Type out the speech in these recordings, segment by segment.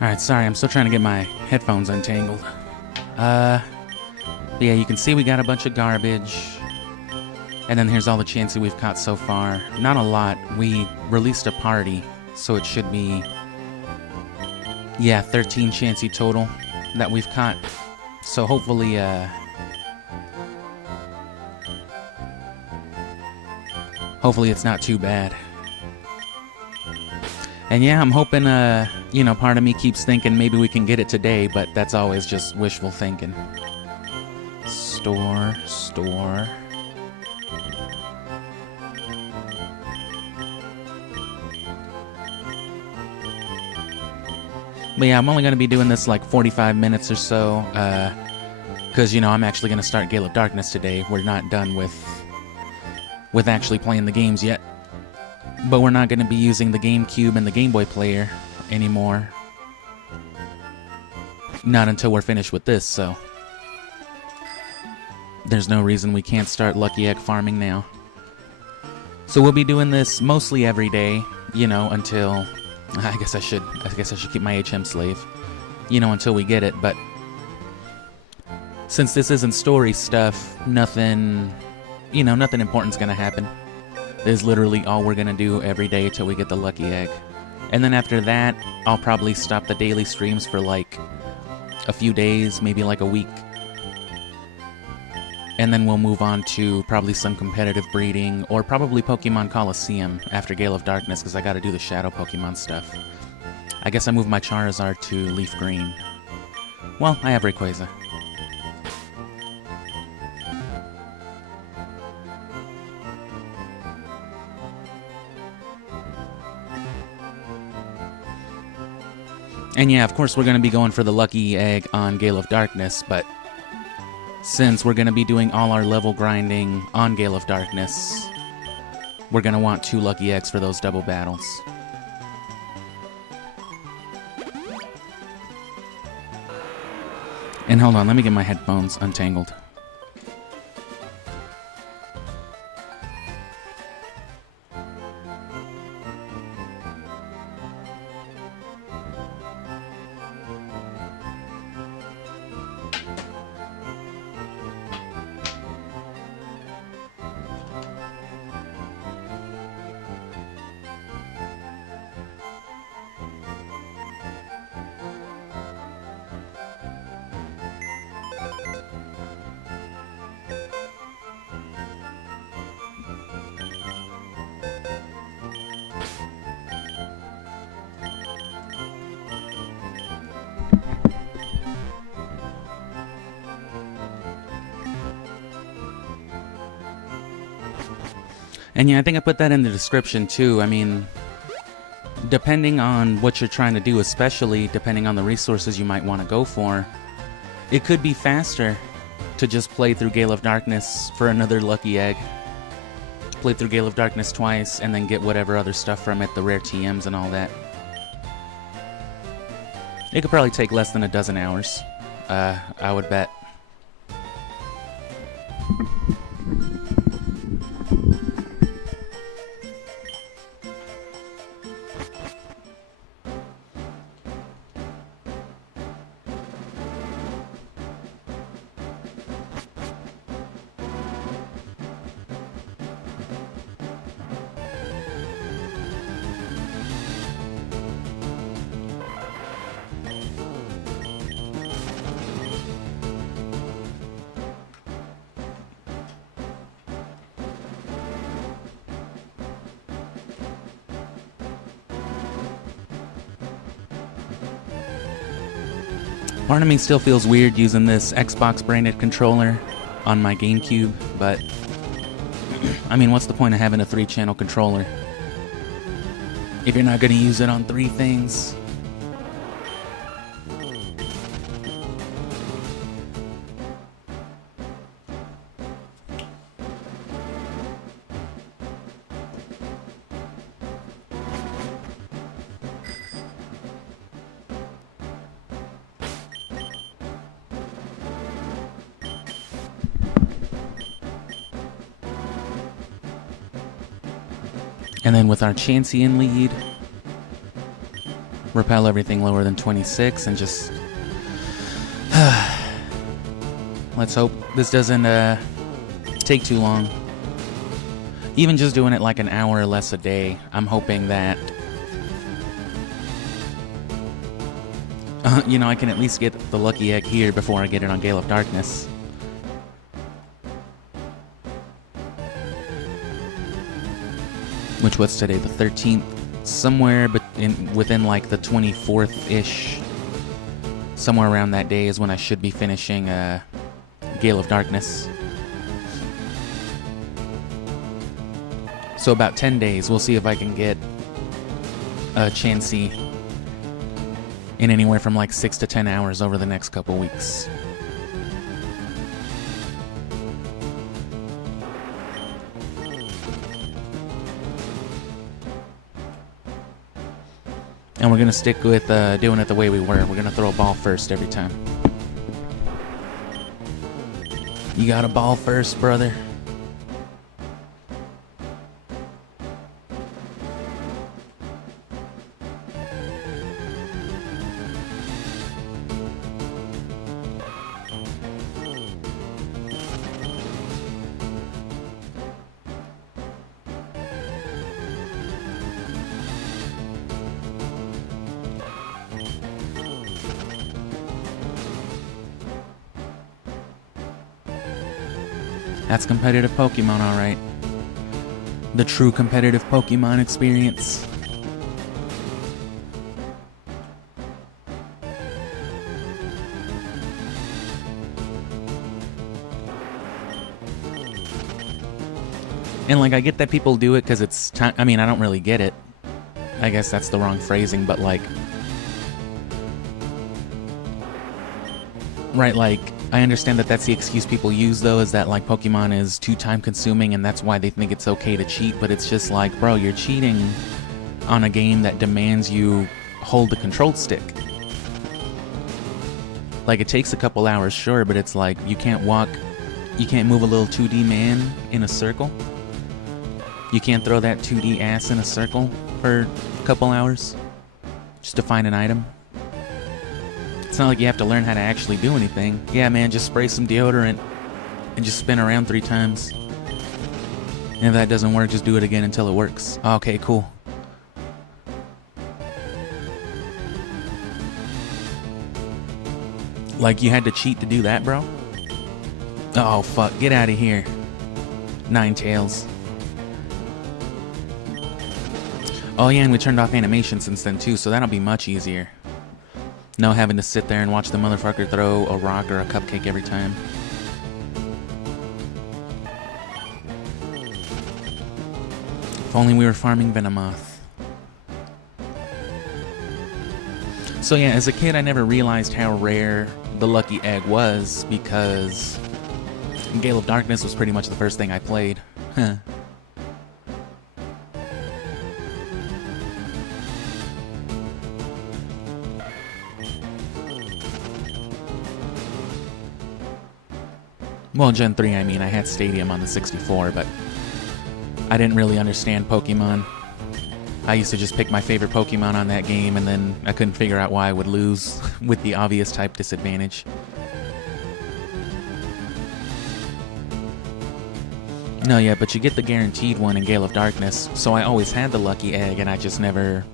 Alright, sorry, I'm still trying to get my headphones untangled. Yeah, you can see we got a bunch of garbage. And then here's all the chansey we've caught so far. Not a lot. We released a party, so it should be... yeah, 13 chansey total that we've caught. So hopefully, hopefully it's not too bad. And yeah, I'm hoping, you know, part of me keeps thinking maybe we can get it today, but that's always just wishful thinking. Store. But yeah, I'm only going to be doing this like 45 minutes or so, because, you know, I'm actually going to start Gale of Darkness today. We're not done with actually playing the games yet. But we're not going to be using the GameCube and the Game Boy player anymore. Not until we're finished with this, so... there's no reason we can't start Lucky Egg farming now. So we'll be doing this mostly every day, you know, until... I guess I should keep my HM slave. You know, until we get it, but... since this isn't story stuff, nothing... you know, nothing important's gonna happen. Is literally all we're gonna do every day till we get the lucky egg. And then after that, I'll probably stop the daily streams for like a few days, maybe like a week. And then we'll move on to probably some competitive breeding, or probably Pokemon Coliseum after Gale of Darkness, because I gotta do the Shadow Pokemon stuff. I guess I moved my Charizard to Leaf Green. Well, I have Rayquaza. And yeah, of course we're going to be going for the lucky egg on Gale of Darkness, but since we're going to be doing all our level grinding on Gale of Darkness, we're going to want 2 lucky eggs for those double battles. And hold on, let me get my headphones untangled. And yeah, I think I put that in the description too. I mean, depending on what you're trying to do, especially depending on the resources you might want to go for, it could be faster to just play through Gale of Darkness for another lucky egg. Play through Gale of Darkness twice and then get whatever other stuff from it, the rare TMs and all that. It could probably take less than a dozen hours, I would bet. Part of me still feels weird using this Xbox branded controller on my GameCube, but I mean, what's the point of having a 3-channel controller if you're not going to use it on 3 things? And then with our chansey in lead, repel everything lower than 26 and just... Let's hope this doesn't take too long. Even just doing it like an hour or less a day, I'm hoping that... you know, I can at least get the lucky egg here before I get it on Gale of Darkness. Which was today, the 13th? Somewhere within like the 24th-ish. Somewhere around that day is when I should be finishing Gale of Darkness. So about 10 days, we'll see if I can get a chansey in anywhere from like 6 to 10 hours over the next couple weeks. And we're going to stick with doing it the way we were. We're going to throw a ball first every time. You got a ball first, brother. That's competitive Pokemon, alright. The true competitive Pokemon experience. And like, I get that people do it because it's time. I mean, I don't really get it. I guess that's the wrong phrasing, but like... Right, like... I understand that that's the excuse people use, though, is that, like, Pokemon is too time-consuming, and that's why they think it's okay to cheat, but it's just like, bro, you're cheating on a game that demands you hold the control stick. Like, it takes a couple hours, sure, but it's like, you can't move a little 2D man in a circle. You can't throw that 2D ass in a circle for a couple hours just to find an item. It's not like you have to learn how to actually do anything. Yeah, man, just spray some deodorant and just spin around 3 times. And if that doesn't work, just do it again until it works. Okay, cool. Like, you had to cheat to do that, bro? Oh, fuck. Get out of here. Ninetales. Oh, yeah, and we turned off animation since then, too, so that'll be much easier. No having to sit there and watch the motherfucker throw a rock or a cupcake every time. If only we were farming Venomoth. So yeah, as a kid I never realized how rare the lucky egg was because Gale of Darkness was pretty much the first thing I played. Huh. Well, Gen 3, I mean, I had Stadium on the 64, but I didn't really understand Pokemon. I used to just pick my favorite Pokemon on that game, and then I couldn't figure out why I would lose with the obvious type disadvantage. No, yeah, but you get the guaranteed one in Gale of Darkness, so I always had the lucky egg, and I just never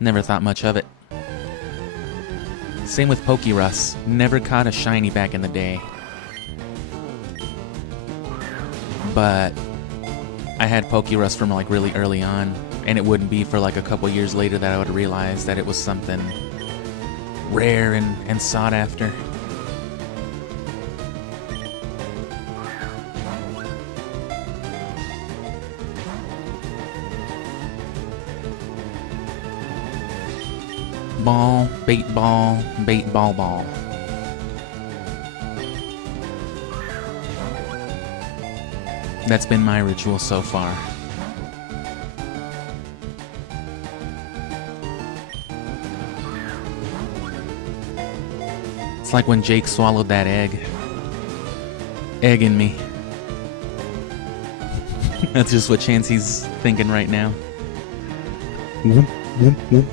thought much of it. Same with Pokerus. Never caught a shiny back in the day. But I had Pokerus from like really early on, and it wouldn't be for like a couple years later that I would realize that it was something rare and sought after. Ball, bait ball, bait ball ball. That's been my ritual so far. It's like when Jake swallowed that egg. Egg in me. That's just what Chansey's thinking right now. Whoop, whoop, whoop.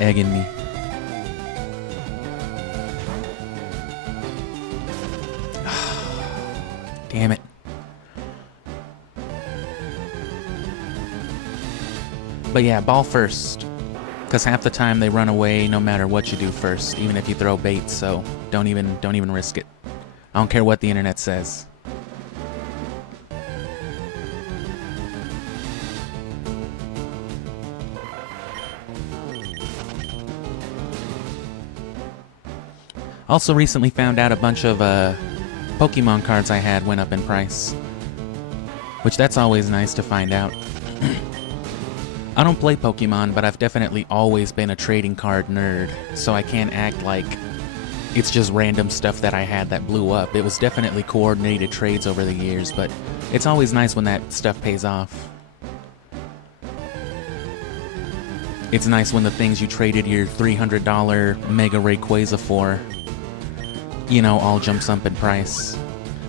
egging me. Damn it. But yeah, ball first. Because half the time they run away no matter what you do first, even if you throw bait, so don't even risk it. I don't care what the internet says. Also recently found out a bunch of Pokemon cards I had went up in price. Which that's always nice to find out. I don't play Pokemon, but I've definitely always been a trading card nerd, so I can't act like it's just random stuff that I had that blew up. It was definitely coordinated trades over the years, but it's always nice when that stuff pays off. It's nice when the things you traded your $300 Mega Rayquaza for, you know, all jumps up in price.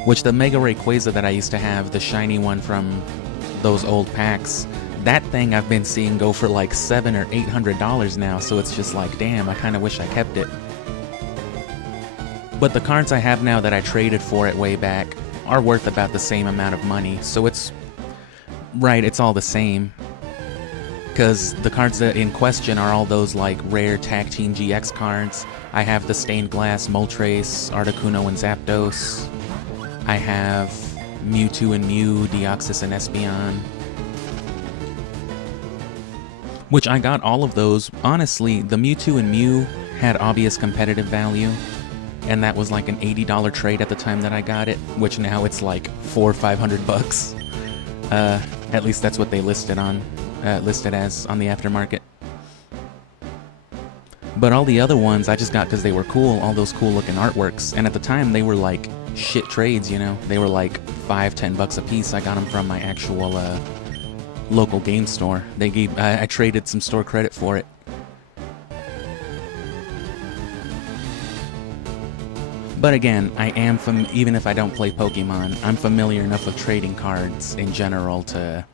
Which the Mega Rayquaza that I used to have, the shiny one from those old packs, that thing I've been seeing go for like $700 or $800 now, so it's just like, damn, I kind of wish I kept it. But the cards I have now that I traded for it way back are worth about the same amount of money, so it's... right, it's all the same. Because the cards that in question are all those like rare Tag Team GX cards. I have the Stained Glass, Moltres, Articuno, and Zapdos. I have Mewtwo and Mew, Deoxys and Espeon. Which I got all of those. Honestly, the Mewtwo and Mew had obvious competitive value, and that was like an $80 trade at the time that I got it, which now it's like $400 or $500. At least that's what they listed as on the aftermarket. But all the other ones I just got because they were cool, all those cool looking artworks, and at the time they were like shit trades, you know? They were like $5-10 a piece. I got them from my actual local game store. They gave I traded some store credit for it. But again, I am even if I don't play Pokemon, I'm familiar enough with trading cards in general to,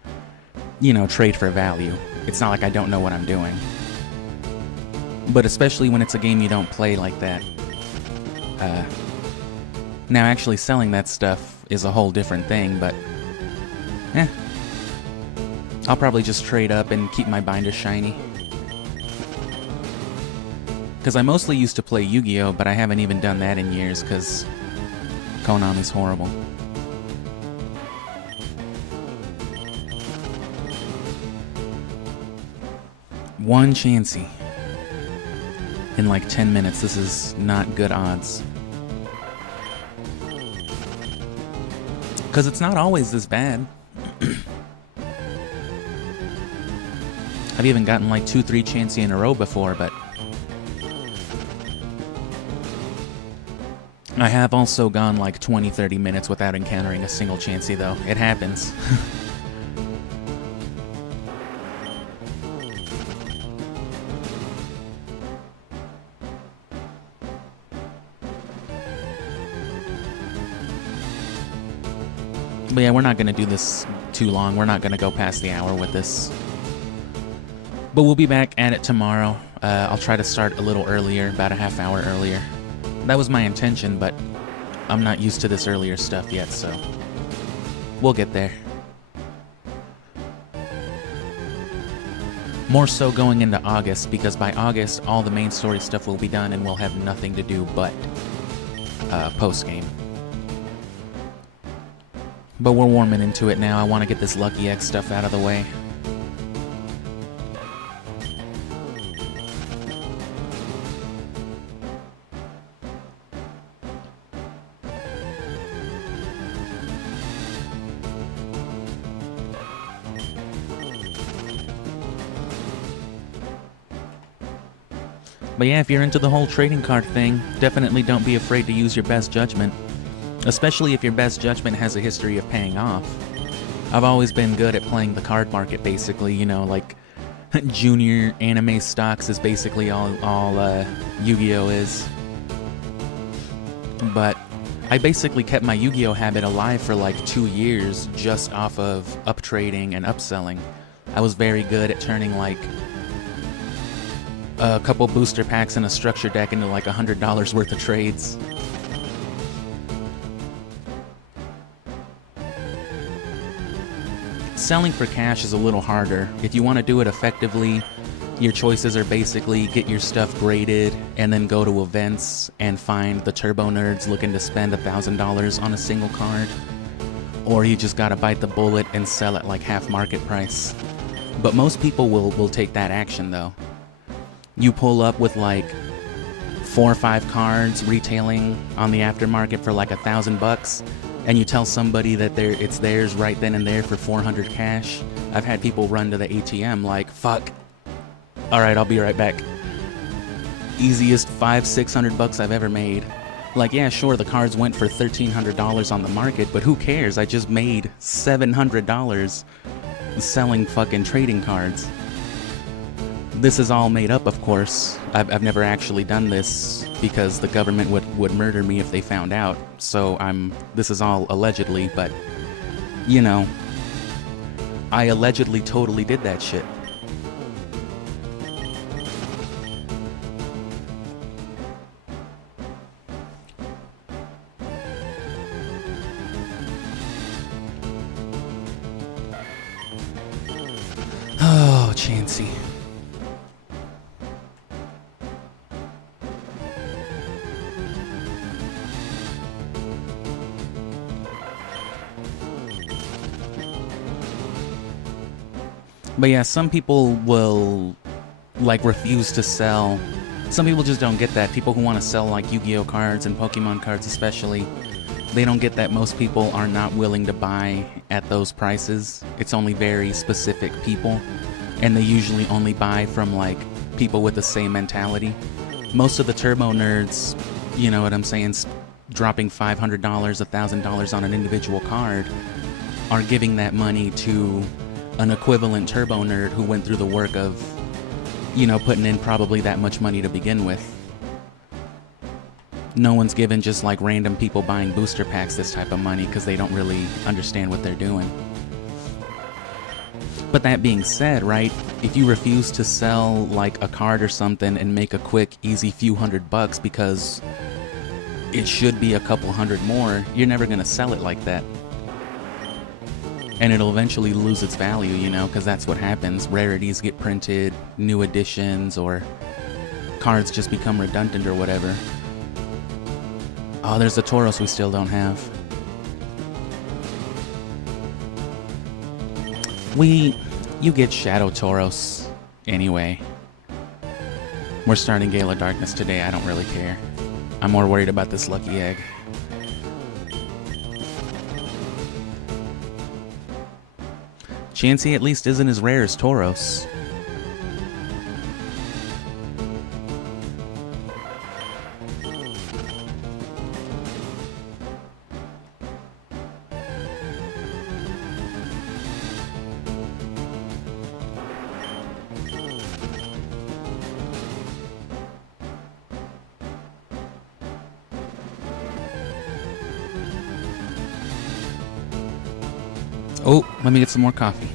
you know, trade for value. It's not like I don't know what I'm doing. But especially when it's a game you don't play like that. Now actually selling that stuff is a whole different thing, but I'll probably just trade up and keep my binder shiny. Because I mostly used to play Yu-Gi-Oh, but I haven't even done that in years because Konami's horrible. One Chansey in like 10 minutes. This is not good odds. Because it's not always this bad. I've even gotten like 2-3 Chansey in a row before, but I have also gone like 20-30 minutes without encountering a single Chansey, though. It happens. But yeah, we're not going to do this too long. We're not going to go past the hour with this. But we'll be back at it tomorrow. I'll try to start a little earlier, about a half hour earlier. That was my intention, but I'm not used to this earlier stuff yet, so we'll get there. More so going into August, because by August, all the main story stuff will be done and we'll have nothing to do but post-game. But we're warming into it now. I want to get this Lucky X stuff out of the way. But yeah, if you're into the whole trading card thing, definitely don't be afraid to use your best judgment. Especially if your best judgment has a history of paying off. I've always been good at playing the card market, basically, you know, like junior anime stocks is basically all Yu-Gi-Oh is. But I basically kept my Yu-Gi-Oh habit alive for like 2 years just off of up trading and upselling. I was very good at turning like a couple booster packs and a structure deck into like $100 worth of trades. Selling for cash is a little harder. If you want to do it effectively, your choices are basically get your stuff graded and then go to events and find the turbo nerds looking to spend $1,000 on a single card. Or you just gotta bite the bullet and sell at like half market price. But most people will take that action though. You pull up with like 4 or 5 cards retailing on the aftermarket for like $1,000, and you tell somebody that it's theirs right then and there for 400 cash. I've had people run to the ATM like, fuck, alright, I'll be right back. Easiest $500-600 I've ever made. Like, yeah, sure, the cards went for $1,300 on the market, but who cares? I just made $700 selling fucking trading cards. This is all made up, of course. I've never actually done this because the government would murder me if they found out. So this is all allegedly, but, you know, I allegedly totally did that shit. Oh, Chansey. But yeah, some people will, like, refuse to sell. Some people just don't get that. People who want to sell, like, Yu-Gi-Oh cards and Pokemon cards especially, they don't get that most people are not willing to buy at those prices. It's only very specific people, and they usually only buy from, like, people with the same mentality. Most of the turbo nerds, you know what I'm saying, dropping $500, $1,000 on an individual card, are giving that money to an equivalent turbo nerd who went through the work of, you know, putting in probably that much money to begin with. No one's giving just like random people buying booster packs this type of money because they don't really understand what they're doing. But that being said, right, if you refuse to sell like a card or something and make a quick, easy few $100 because it should be a couple hundred more, you're never gonna sell it like that. And it'll eventually lose its value, you know, because that's what happens. Rarities get printed, new editions, or cards just become redundant or whatever. Oh, there's a Tauros we still don't have. You get Shadow Tauros anyway. We're starting Gale of Darkness today, I don't really care. I'm more worried about this lucky egg. Chansey at least isn't as rare as Tauros. Oh, let me get some more coffee.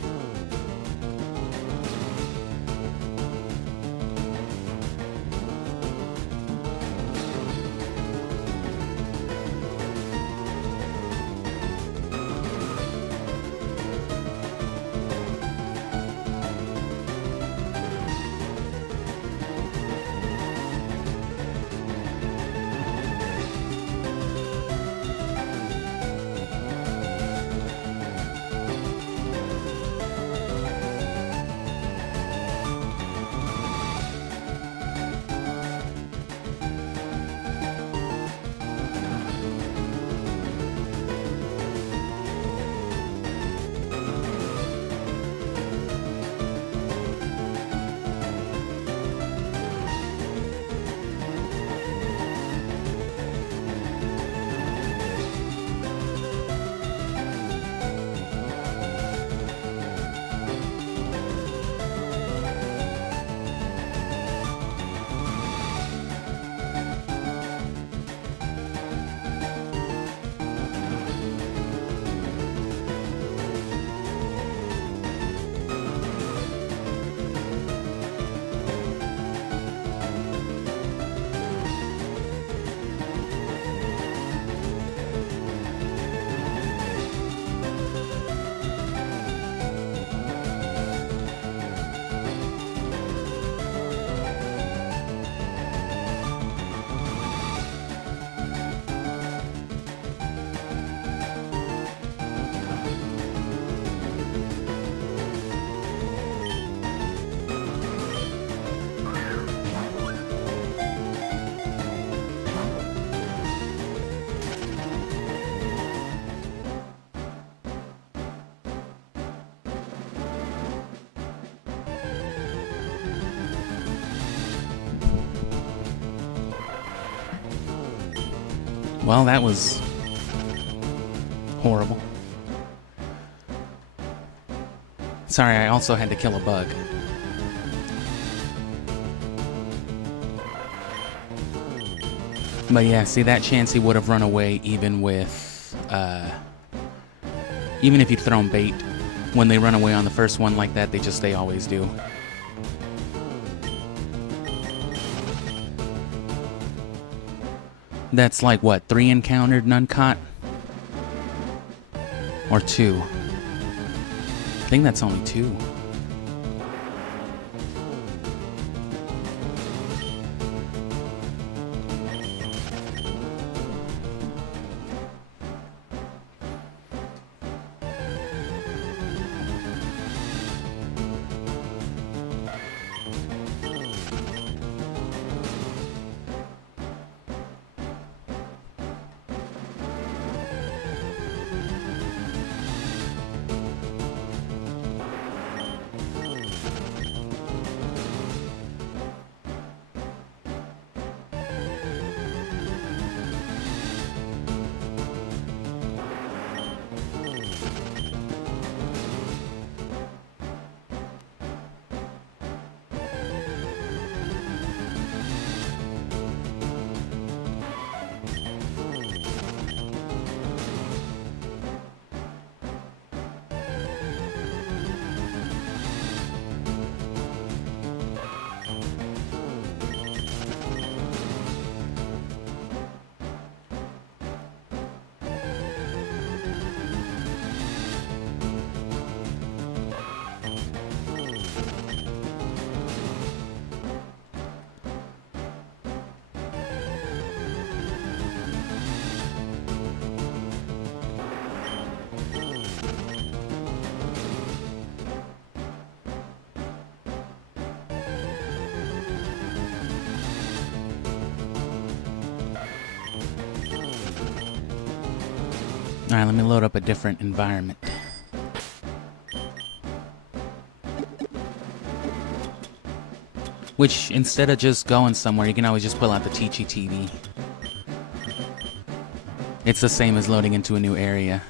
Well, that was horrible. Sorry, I also had to kill a bug. But yeah, see, that chansey would have run away even with, even if you'd thrown bait. When they run away on the first one like that, they always do. That's like, what, 3 encountered, none caught? Or 2? I think that's only 2. Alright, let me load up a different environment. Which, instead of just going somewhere, you can always just pull out the Teachy TV. It's the same as loading into a new area.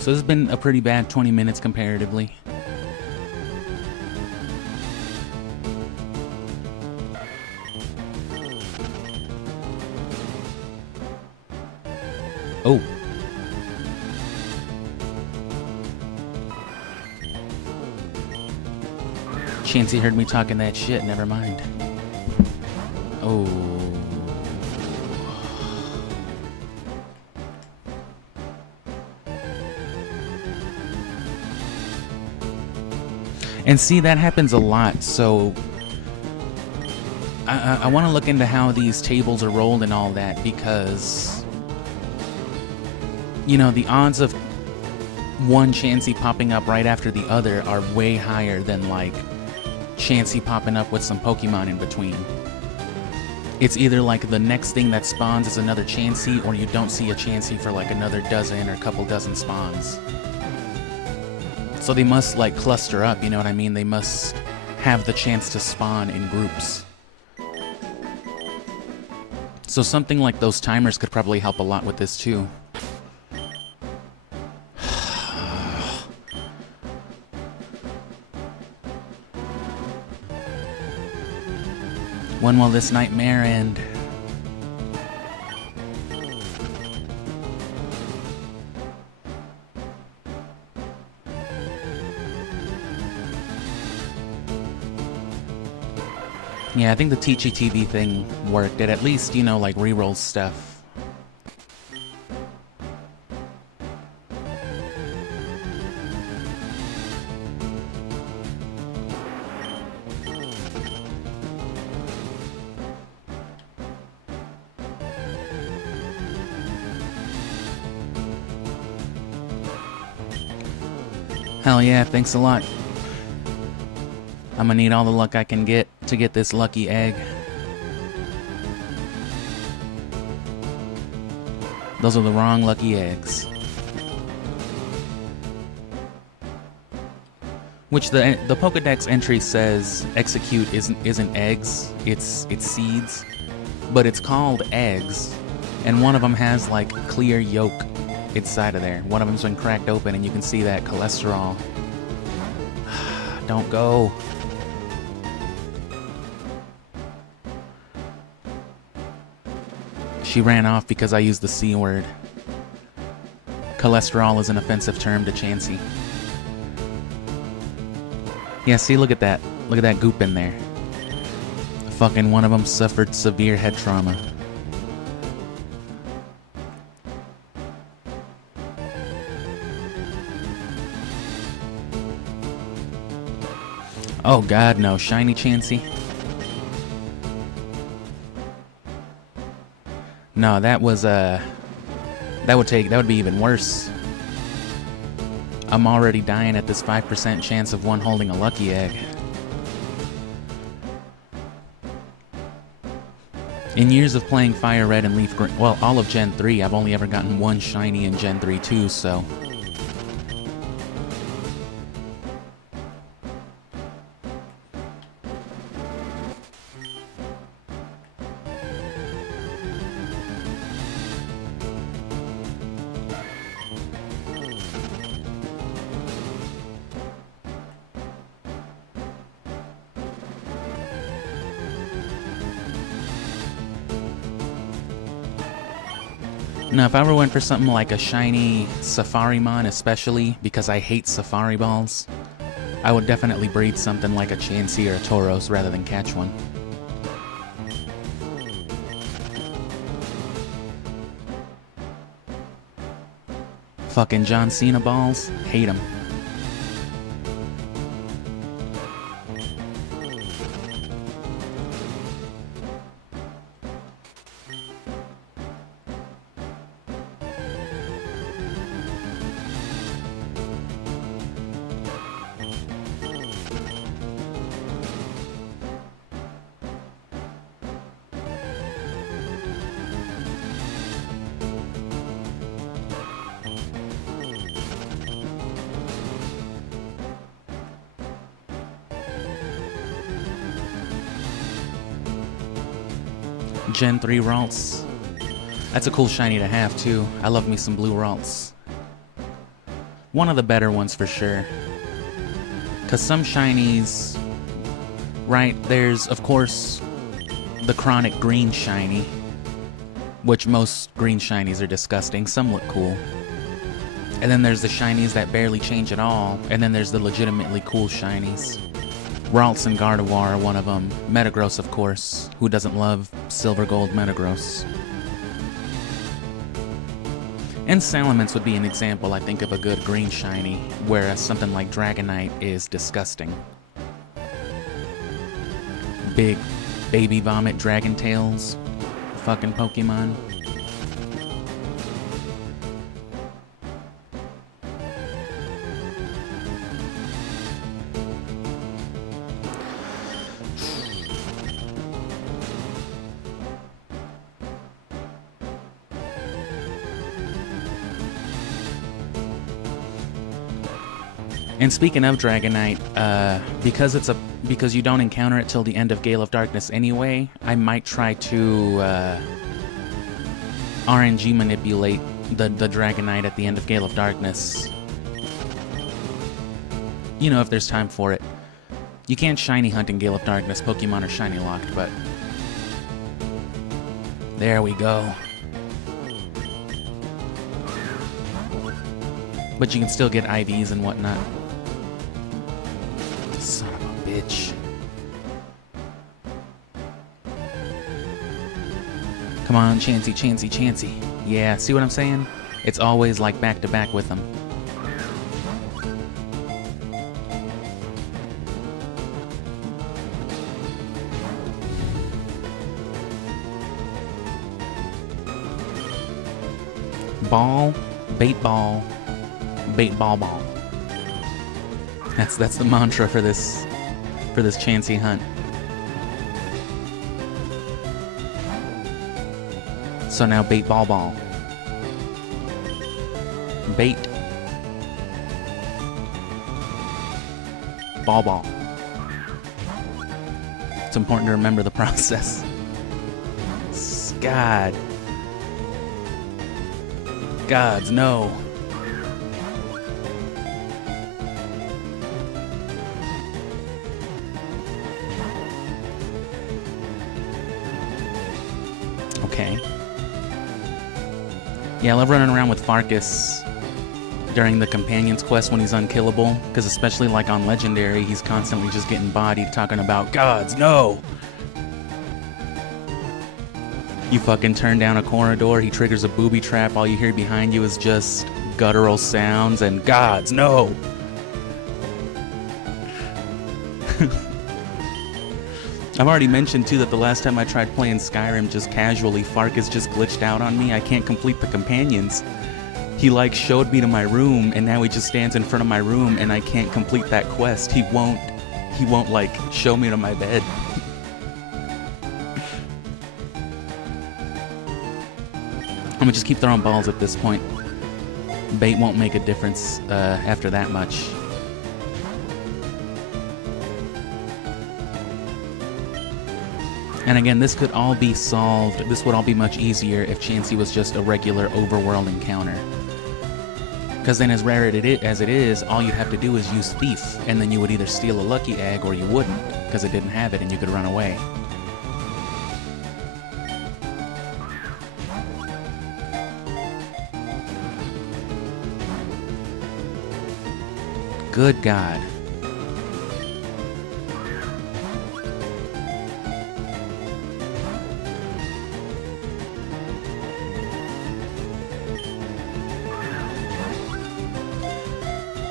So this has been a pretty bad 20 minutes comparatively. Oh. Chansey heard me talking that shit, never mind. Oh. And see, that happens a lot, so I want to look into how these tables are rolled and all that, because, you know, the odds of one chansey popping up right after the other are way higher than, like, chansey popping up with some Pokemon in between. It's either like the next thing that spawns is another chansey, or you don't see a chansey for like another dozen or couple dozen spawns. So they must like cluster up, you know what I mean? They must have the chance to spawn in groups. So something like those timers could probably help a lot with this too. When will this nightmare end? Yeah, I think the Teachy TV thing worked. It at least, you know, like reroll stuff. Hell yeah, thanks a lot. I'm gonna need all the luck I can get to get this lucky egg. Those are the wrong lucky eggs. Which the Pokedex entry says execute isn't eggs, it's seeds. But it's called eggs, and one of them has like clear yolk inside of there. One of them's been cracked open and you can see that cholesterol. Don't go. She ran off because I used the C word. Cholesterol is an offensive term to Chansey. Yeah, see, look at that. Look at that goop in there. Fucking one of them suffered severe head trauma. Oh god, no. Shiny Chansey? No, that was, that would be even worse. I'm already dying at this 5% chance of one holding a lucky egg. In years of playing Fire Red and Leaf Green, well, all of Gen 3, I've only ever gotten one shiny in Gen 3 too, so... Now, if I ever went for something like a shiny Safarimon, especially because I hate Safari Balls, I would definitely breed something like a Chansey or a Tauros rather than catch one. Fucking John Cena balls, hate them. Gen 3 Ralts. That's a cool shiny to have too. I love me some blue Ralts. One of the better ones for sure. Cause some shinies, right, there's of course the chronic green shiny, which most green shinies are disgusting. Some look cool. And then there's the shinies that barely change at all, and then there's the legitimately cool shinies. Ralts and Gardevoir are one of them. Metagross, of course. Who doesn't love Silver Gold Metagross? And Salamence would be an example, I think, of a good green shiny, whereas something like Dragonite is disgusting. Big baby vomit dragon tails. Fucking Pokemon. And speaking of Dragonite, because you don't encounter it till the end of Gale of Darkness anyway, I might try to RNG manipulate the Dragonite at the end of Gale of Darkness. You know, if there's time for it. You can't shiny hunt in Gale of Darkness, Pokemon are shiny locked, but... There we go. But you can still get IVs and whatnot. Son of a bitch. Come on, Chansey, Chansey, Chansey. Yeah, see what I'm saying? It's always like back to back with them. Ball, bait ball, bait ball ball. That's the mantra for this chansey hunt. So now bait ball ball. Bait. Ball ball. It's important to remember the process. God. Gods, no. Okay. Yeah, I love running around with Farkas during the Companion's Quest when he's unkillable, because especially like on Legendary, he's constantly just getting bodied talking about gods, no! You fucking turn down a corridor, he triggers a booby trap, all you hear behind you is just guttural sounds and gods, no! I've already mentioned too that the last time I tried playing Skyrim just casually, Farkas just glitched out on me. I can't complete the companions. He like showed me to my room and now he just stands in front of my room and I can't complete that quest. He won't like show me to my bed. I'm gonna just keep throwing balls at this point. Bait won't make a difference after that much. And again, this could all be solved, this would all be much easier if Chansey was just a regular overworld encounter. Because then as rare as it is, all you'd have to do is use Thief, and then you would either steal a lucky egg or you wouldn't, because it didn't have it and you could run away. Good God.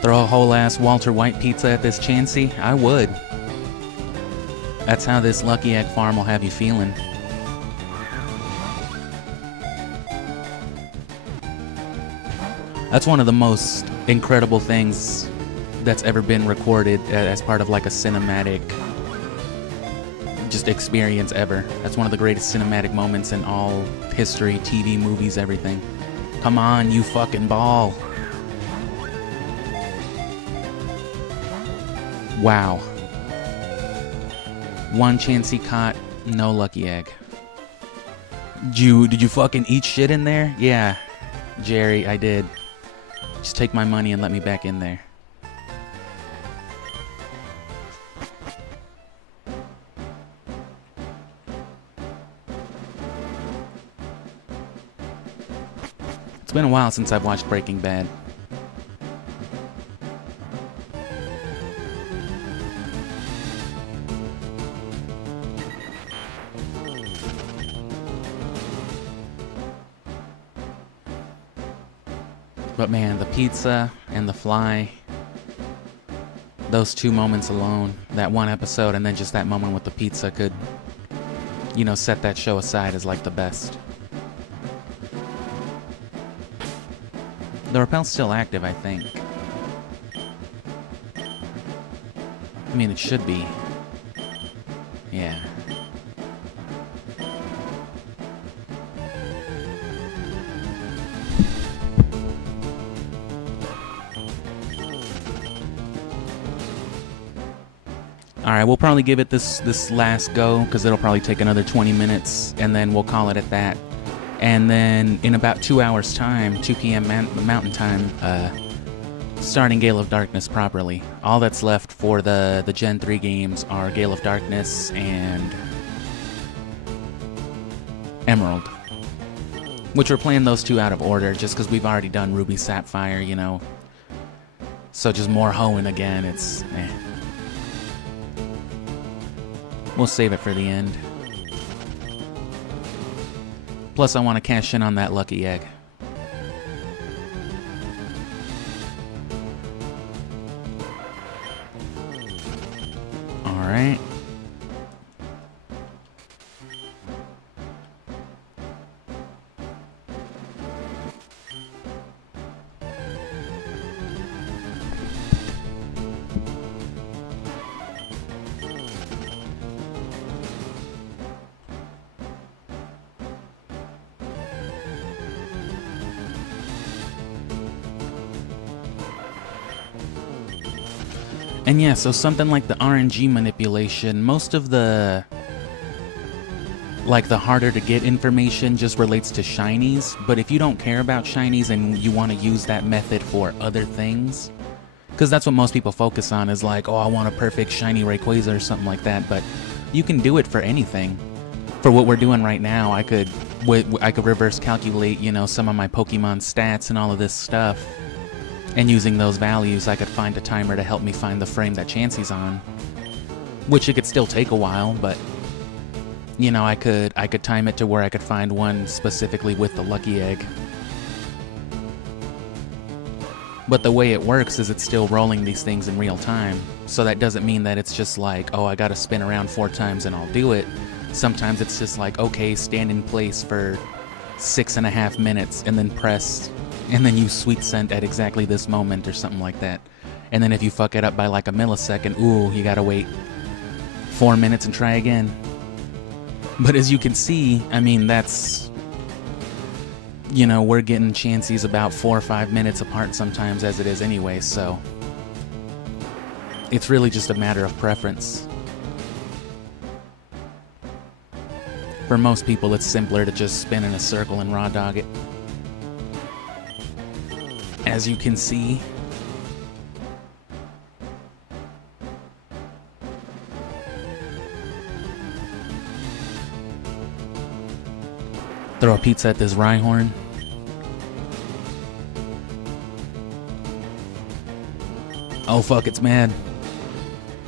Throw a whole ass Walter White pizza at this Chansey? I would. That's how this lucky egg farm will have you feeling. That's one of the most incredible things that's ever been recorded as part of like a cinematic just experience ever. That's one of the greatest cinematic moments in all history, TV, movies, everything. Come on, you fucking ball. Wow. One Chansey caught, no lucky egg. Did you fucking eat shit in there? Yeah, Jerry, I did. Just take my money and let me back in there. It's been a while since I've watched Breaking Bad. But man, the pizza and the fly, those two moments alone, that one episode and then just that moment with the pizza could, you know, set that show aside as like the best. The rappel's still active, I think. I mean, it should be. Yeah. Alright, we'll probably give it this last go, because it'll probably take another 20 minutes, and then we'll call it at that. And then in about 2 hours' time, 2 p.m. Mountain Time, starting Gale of Darkness properly. All that's left for the Gen 3 games are Gale of Darkness and Emerald. Which we're playing those two out of order, just because we've already done Ruby Sapphire, you know. So just more hoeing again, it's eh. We'll save it for the end. Plus, I want to cash in on that lucky egg. Alright. And yeah, so something like the RNG manipulation, most of the like the harder to get information just relates to shinies, but if you don't care about shinies and you want to use that method for other things, because that's what most people focus on is like, oh, I want a perfect shiny Rayquaza or something like that, but you can do it for anything. For what we're doing right now, I could reverse calculate, you know, some of my Pokemon stats and all of this stuff, and using those values I could find a timer to help me find the frame that Chansey's on, which it could still take a while, but you know, I could time it to where I could find one specifically with the lucky egg. But the way it works is it's still rolling these things in real time. So that doesn't mean that it's just like, oh, I gotta spin around 4 times and I'll do it. Sometimes it's just like, okay, stand in place for 6.5 minutes and then press, and then use Sweet Scent at exactly this moment or something like that. And then if you fuck it up by like a millisecond, ooh, you gotta wait 4 minutes and try again. But as you can see, I mean, that's, you know, we're getting Chanseys about 4 or 5 minutes apart sometimes as it is anyway, so it's really just a matter of preference. For most people, it's simpler to just spin in a circle and raw dog it. As you can see, throw a pizza at this Rhyhorn. Oh fuck, it's mad.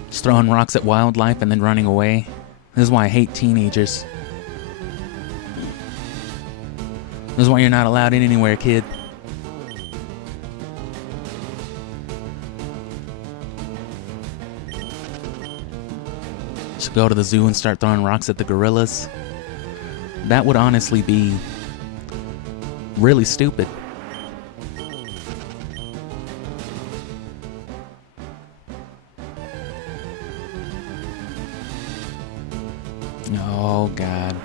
Just throwing rocks at wildlife and then running away. This is why I hate teenagers. This is why you're not allowed in anywhere, kid. Just go to the zoo and start throwing rocks at the gorillas. That would honestly be really stupid. Oh, God.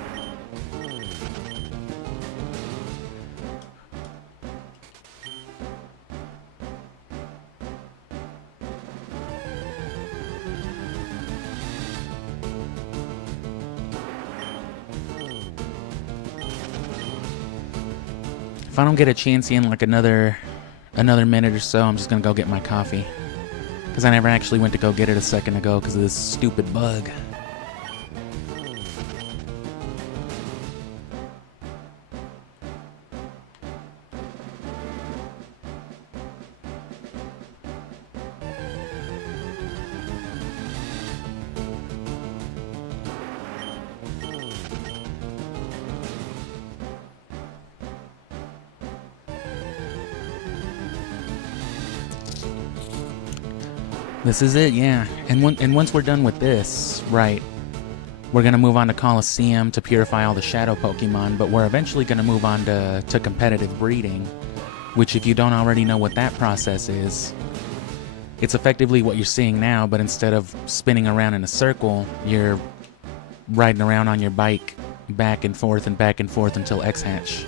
If I don't get a Chansey in like another minute or so, I'm just gonna go get my coffee. Because I never actually went to go get it a second ago because of this stupid bug. This is it, yeah. And once we're done with this, right, we're going to move on to Coliseum to purify all the shadow Pokemon, but we're eventually going to move on to competitive breeding, which if you don't already know what that process is, it's effectively what you're seeing now, but instead of spinning around in a circle, you're riding around on your bike back and forth until X-Hatch.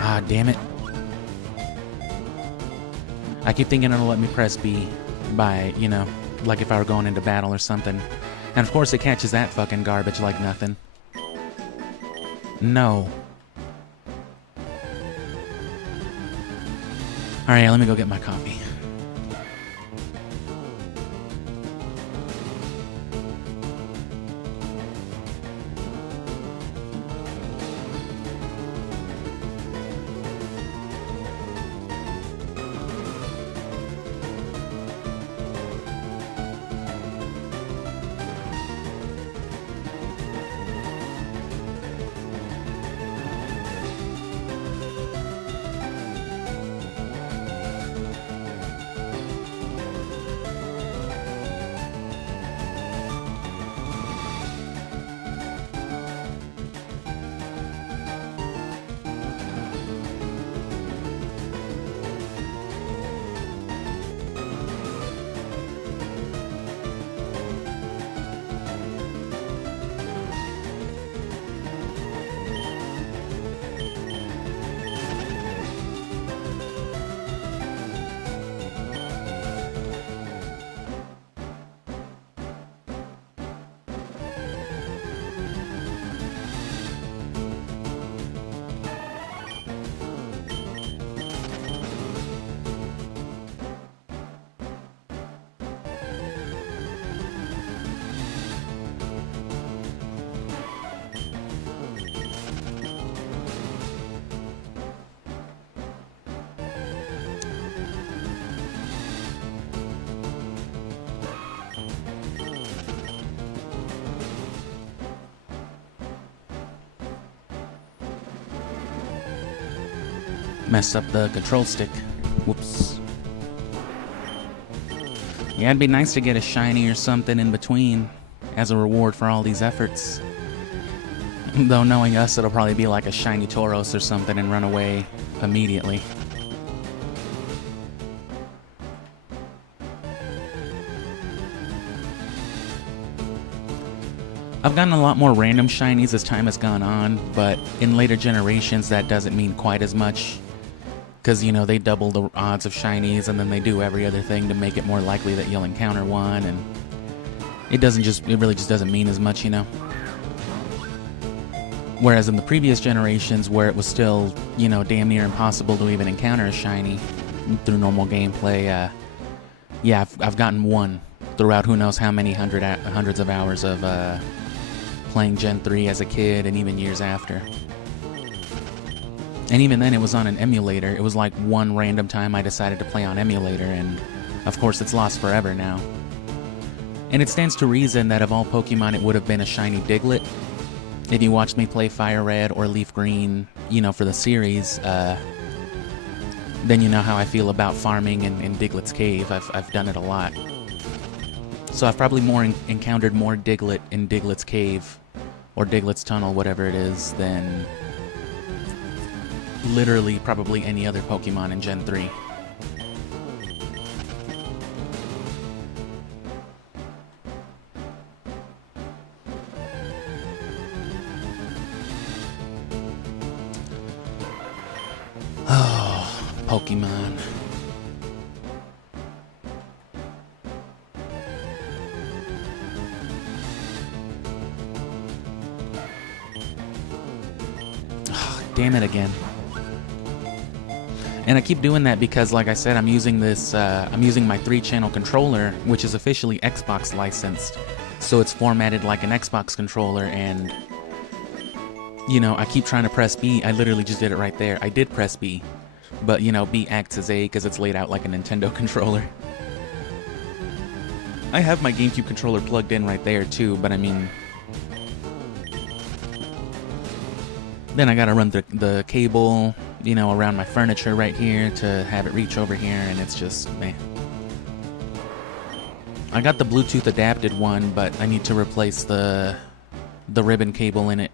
Ah, damn it. I keep thinking it'll let me press B by, you know, like if I were going into battle or something. And of course it catches that fucking garbage like nothing. No. Alright, let me go get my coffee. Messed up the control stick. Whoops. Yeah, it'd be nice to get a shiny or something in between as a reward for all these efforts. Though knowing us, it'll probably be like a shiny Tauros or something and run away immediately. I've gotten a lot more random shinies as time has gone on, but in later generations that doesn't mean quite as much. Because, you know, they double the odds of shinies and then they do every other thing to make it more likely that you'll encounter one, and it really just doesn't mean as much, you know? Whereas in the previous generations, where it was still, you know, damn near impossible to even encounter a shiny through normal gameplay, yeah, I've gotten one throughout who knows how many hundreds of hours of playing Gen 3 as a kid and even years after. And even then, it was on an emulator. It was like one random time I decided to play on emulator, and of course it's lost forever now. And it stands to reason that of all Pokemon, it would have been a shiny Diglett. If you watched me play Fire Red or Leaf Green, you know, for the series, then you know how I feel about farming in Diglett's Cave. I've done it a lot. So I've probably encountered more Diglett in Diglett's Cave, or Diglett's Tunnel, whatever it is, than literally probably any other Pokemon in Gen 3. Oh, Pokemon. Oh, damn it again. And I keep doing that because, like I said, I'm using this, I'm using my 3-channel controller, which is officially Xbox licensed. So it's formatted like an Xbox controller, and, you know, I keep trying to press B. I literally just did it right there. I did press B. But, you know, B acts as A because it's laid out like a Nintendo controller. I have my GameCube controller plugged in right there, too, but I mean, then I gotta run the cable, you know, around my furniture right here to have it reach over here, and it's just, man. I got the Bluetooth adapted one, but I need to replace the ribbon cable in it.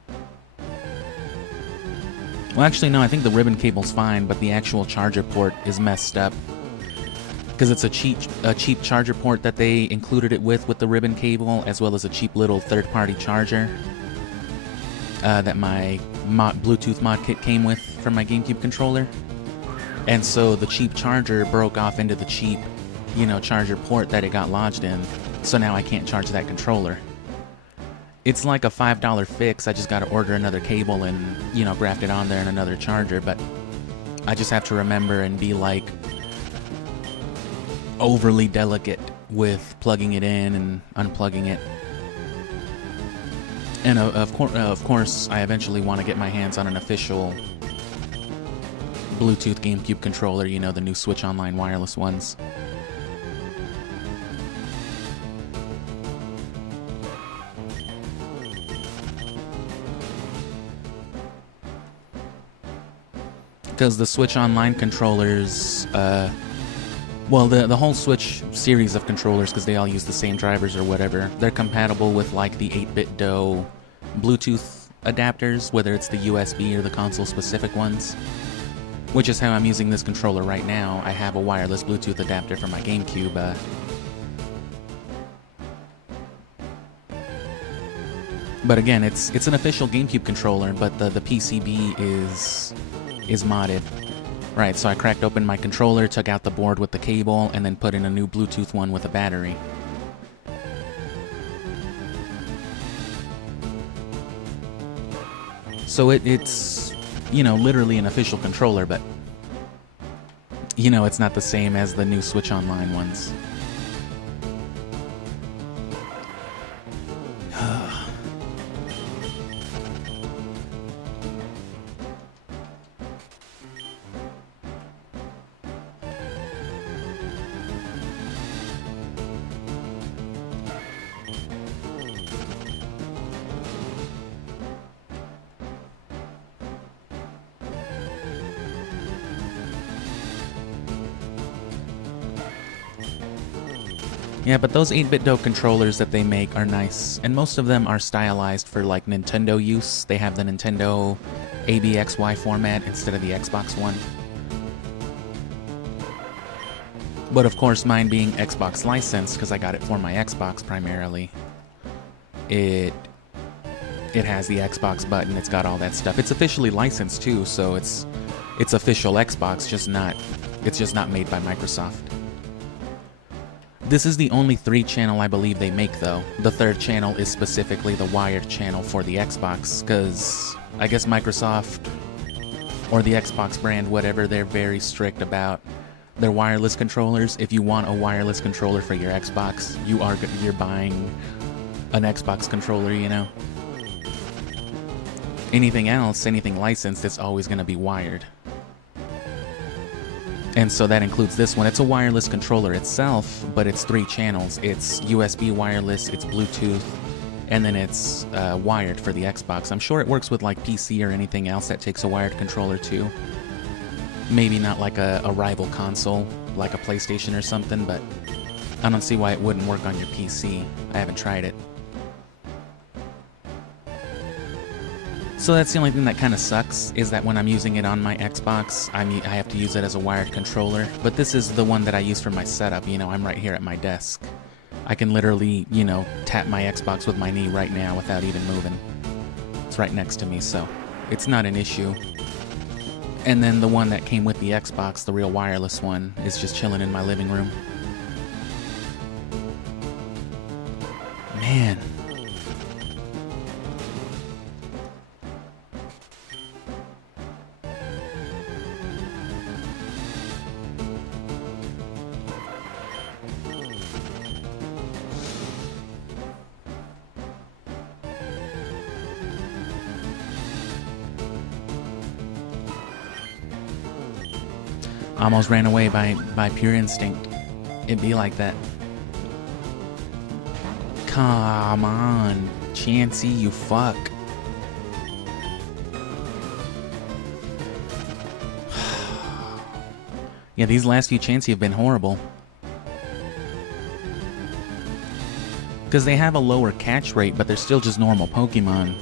Well, actually, no, I think the ribbon cable's fine, but the actual charger port is messed up. Because it's a cheap charger port that they included it with the ribbon cable, as well as a cheap little third-party charger that my Bluetooth mod kit came with from my GameCube controller. And so the cheap charger broke off into the cheap, you know, charger port that it got lodged in. So now I can't charge that controller. It's like a $5 fix. I just got to order another cable and, you know, graft it on there and another charger, but I just have to remember and be like overly delicate with plugging it in and unplugging it. And of course, I eventually want to get my hands on an official Bluetooth GameCube controller, you know, the new Switch Online wireless ones. Because the Switch Online controllers, well, the whole Switch series of controllers, because they all use the same drivers or whatever, they're compatible with like the 8-bit DOE Bluetooth adapters, whether it's the USB or the console-specific ones, which is how I'm using this controller right now. I have a wireless Bluetooth adapter for my GameCube. But again, it's an official GameCube controller, but the PCB is modded. Right, so I cracked open my controller, took out the board with the cable, and then put in a new Bluetooth one with a battery. So it's, you know, literally an official controller, but, you know, it's not the same as the new Switch Online ones. Yeah, but those 8-bit dope controllers that they make are nice, and most of them are stylized for like Nintendo use. They have the Nintendo ABXY format instead of the Xbox one. But of course, mine being Xbox licensed, because I got it for my Xbox primarily, it has the Xbox button, it's got all that stuff. It's officially licensed too, so it's official Xbox, it's just not made by Microsoft. This is the only 3-channel I believe they make, though. The 3rd channel is specifically the wired channel for the Xbox, because I guess Microsoft or the Xbox brand, whatever, they're very strict about their wireless controllers. If you want a wireless controller for your Xbox, you're buying an Xbox controller, you know? Anything else, anything licensed, it's always going to be wired. And so that includes this one. It's a wireless controller itself, but it's 3 channels. It's USB wireless, it's Bluetooth, and then it's wired for the Xbox. I'm sure it works with like PC or anything else that takes a wired controller too. Maybe not like a rival console, like a PlayStation or something, but I don't see why it wouldn't work on your PC. I haven't tried it. So that's the only thing that kind of sucks, is that when I'm using it on my Xbox, I have to use it as a wired controller. But this is the one that I use for my setup, you know, I'm right here at my desk. I can literally, you know, tap my Xbox with my knee right now without even moving. It's right next to me, so it's not an issue. And then the one that came with the Xbox, the real wireless one, is just chilling in my living room. Man. Almost ran away by pure instinct. It'd be like that. Come on, Chansey, you fuck. Yeah, these last few Chansey have been horrible. Because they have a lower catch rate, but they're still just normal Pokemon.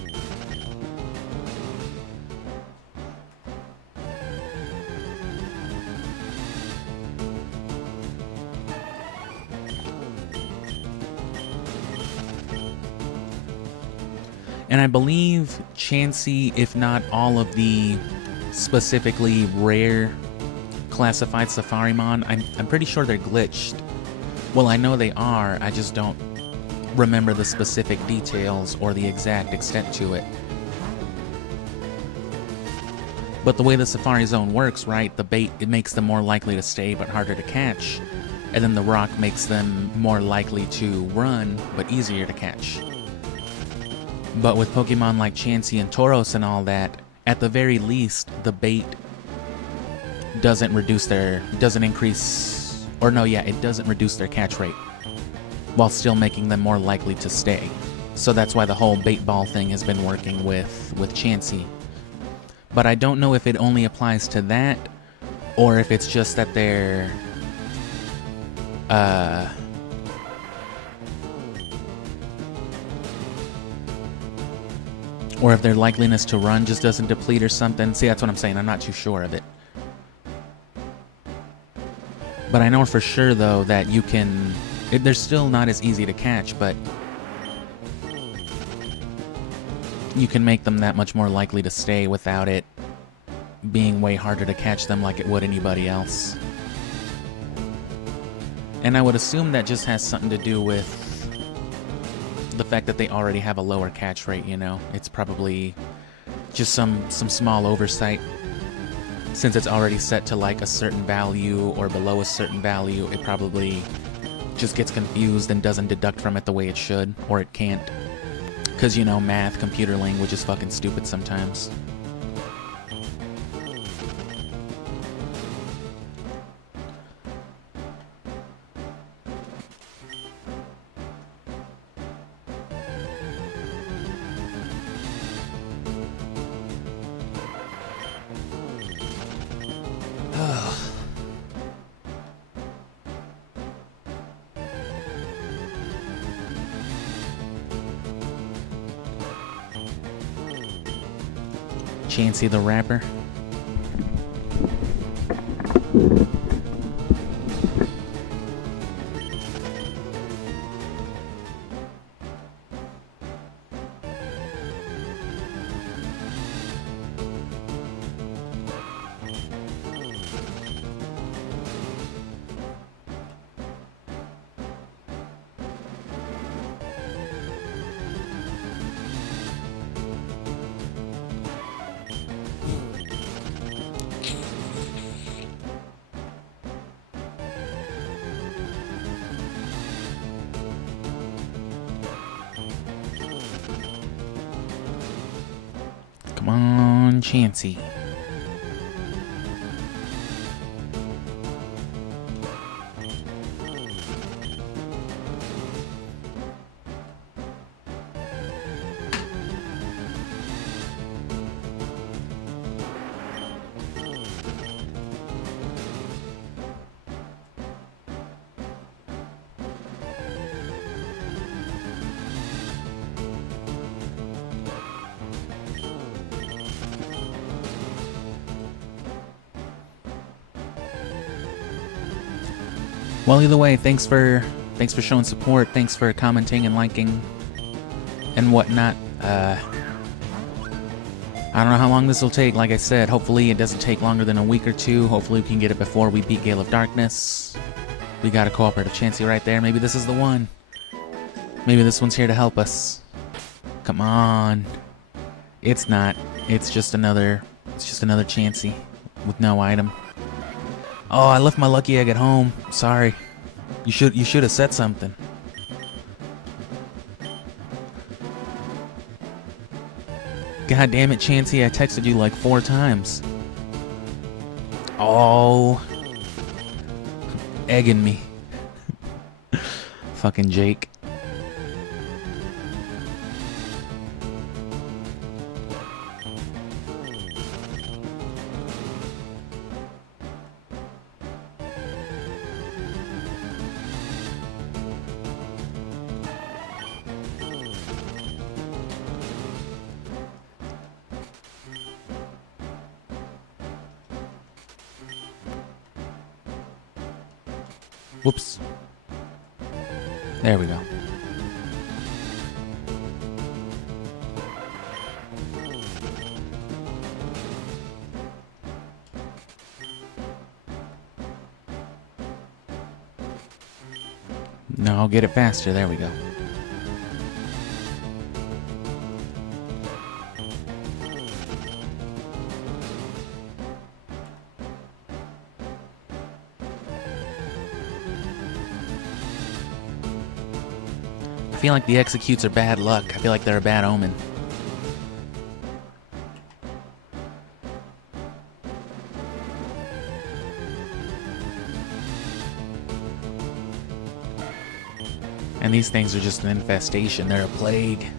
And I believe Chansey, if not all of the specifically rare classified Safarimon, I'm pretty sure they're glitched. Well, I know they are, I just don't remember the specific details or the exact extent to it. But the way the Safari Zone works, right, the bait, it makes them more likely to stay but harder to catch. And then the rock makes them more likely to run but easier to catch. But with Pokemon like Chansey and Tauros and all that, at the very least, the bait doesn't reduce their catch rate, while still making them more likely to stay. So that's why the whole bait ball thing has been working with Chansey. But I don't know if it only applies to that, or if it's just that they're or if their likeliness to run just doesn't deplete or something. See, that's what I'm saying. I'm not too sure of it. But I know for sure, though, that you can... they're still not as easy to catch, but you can make them that much more likely to stay without it being way harder to catch them like it would anybody else. And I would assume that just has something to do with the fact that they already have a lower catch rate, you know? It's probably just some small oversight. Since it's already set to like a certain value or below a certain value, it probably just gets confused and doesn't deduct from it the way it should, or it can't. Because, you know, math, computer language is fucking stupid sometimes. Chansey the Rapper. Come on, Chansey. Well, either way, thanks for showing support. Thanks for commenting and liking and whatnot. I don't know how long this will take. Like I said, hopefully it doesn't take longer than a week or two. Hopefully we can get it before we beat Gale of Darkness. We got a cooperative Chansey right there. Maybe this is the one. Maybe this one's here to help us. Come on. It's not. It's just another Chansey with no item. Oh, I left my lucky egg at home. Sorry. You should have said something. God damn it, Chansey, I texted you like 4 times. Oh. Egging me. Fucking Jake. Whoops. There we go. No, I'll get it faster. There we go. I feel like the executes are bad luck. I feel like they're a bad omen. And these things are just an infestation. They're a plague.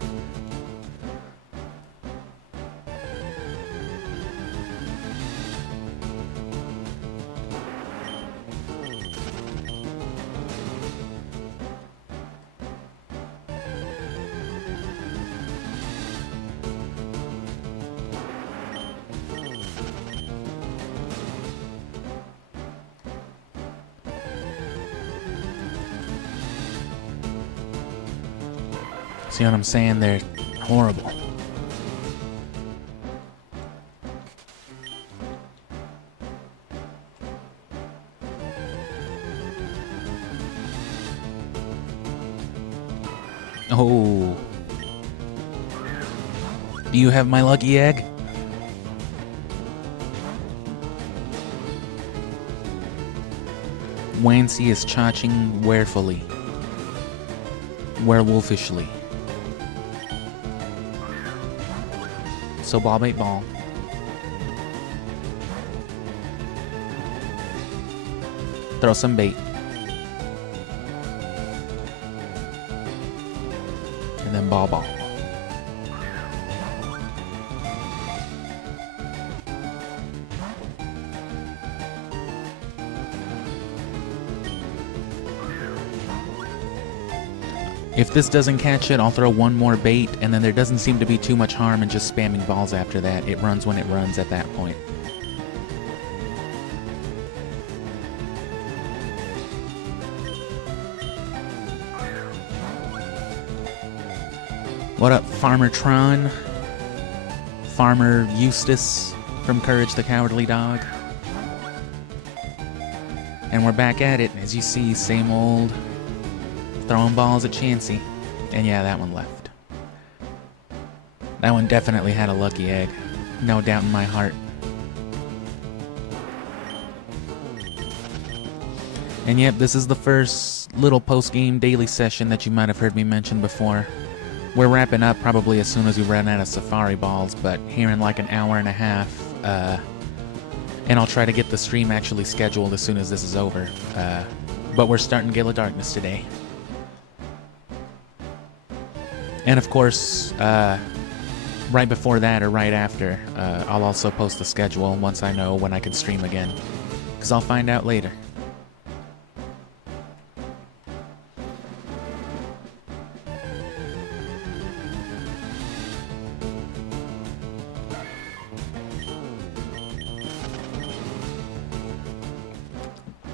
See what I'm saying? They're horrible. Oh. Do you have my lucky egg? Wancy is charging warefully. Werewolfishly. So ball bait ball. Throw some bait. And then ball ball. If this doesn't catch it, I'll throw one more bait, and then there doesn't seem to be too much harm in just spamming balls after that. It runs when it runs at that point. What up, Farmer Tron? Farmer Eustace from Courage the Cowardly Dog. And we're back at it. As you see, same old throwing balls at Chansey. And yeah, that one left. That one definitely had a lucky egg. No doubt in my heart. And yep, this is the first little post-game daily session that you might have heard me mention before. We're wrapping up probably as soon as we run out of Safari balls, but here in like an hour and a half, and I'll try to get the stream actually scheduled as soon as this is over. But we're starting Gale of Darkness today. And of course, right before that or right after, I'll also post the schedule once I know when I can stream again. Because I'll find out later.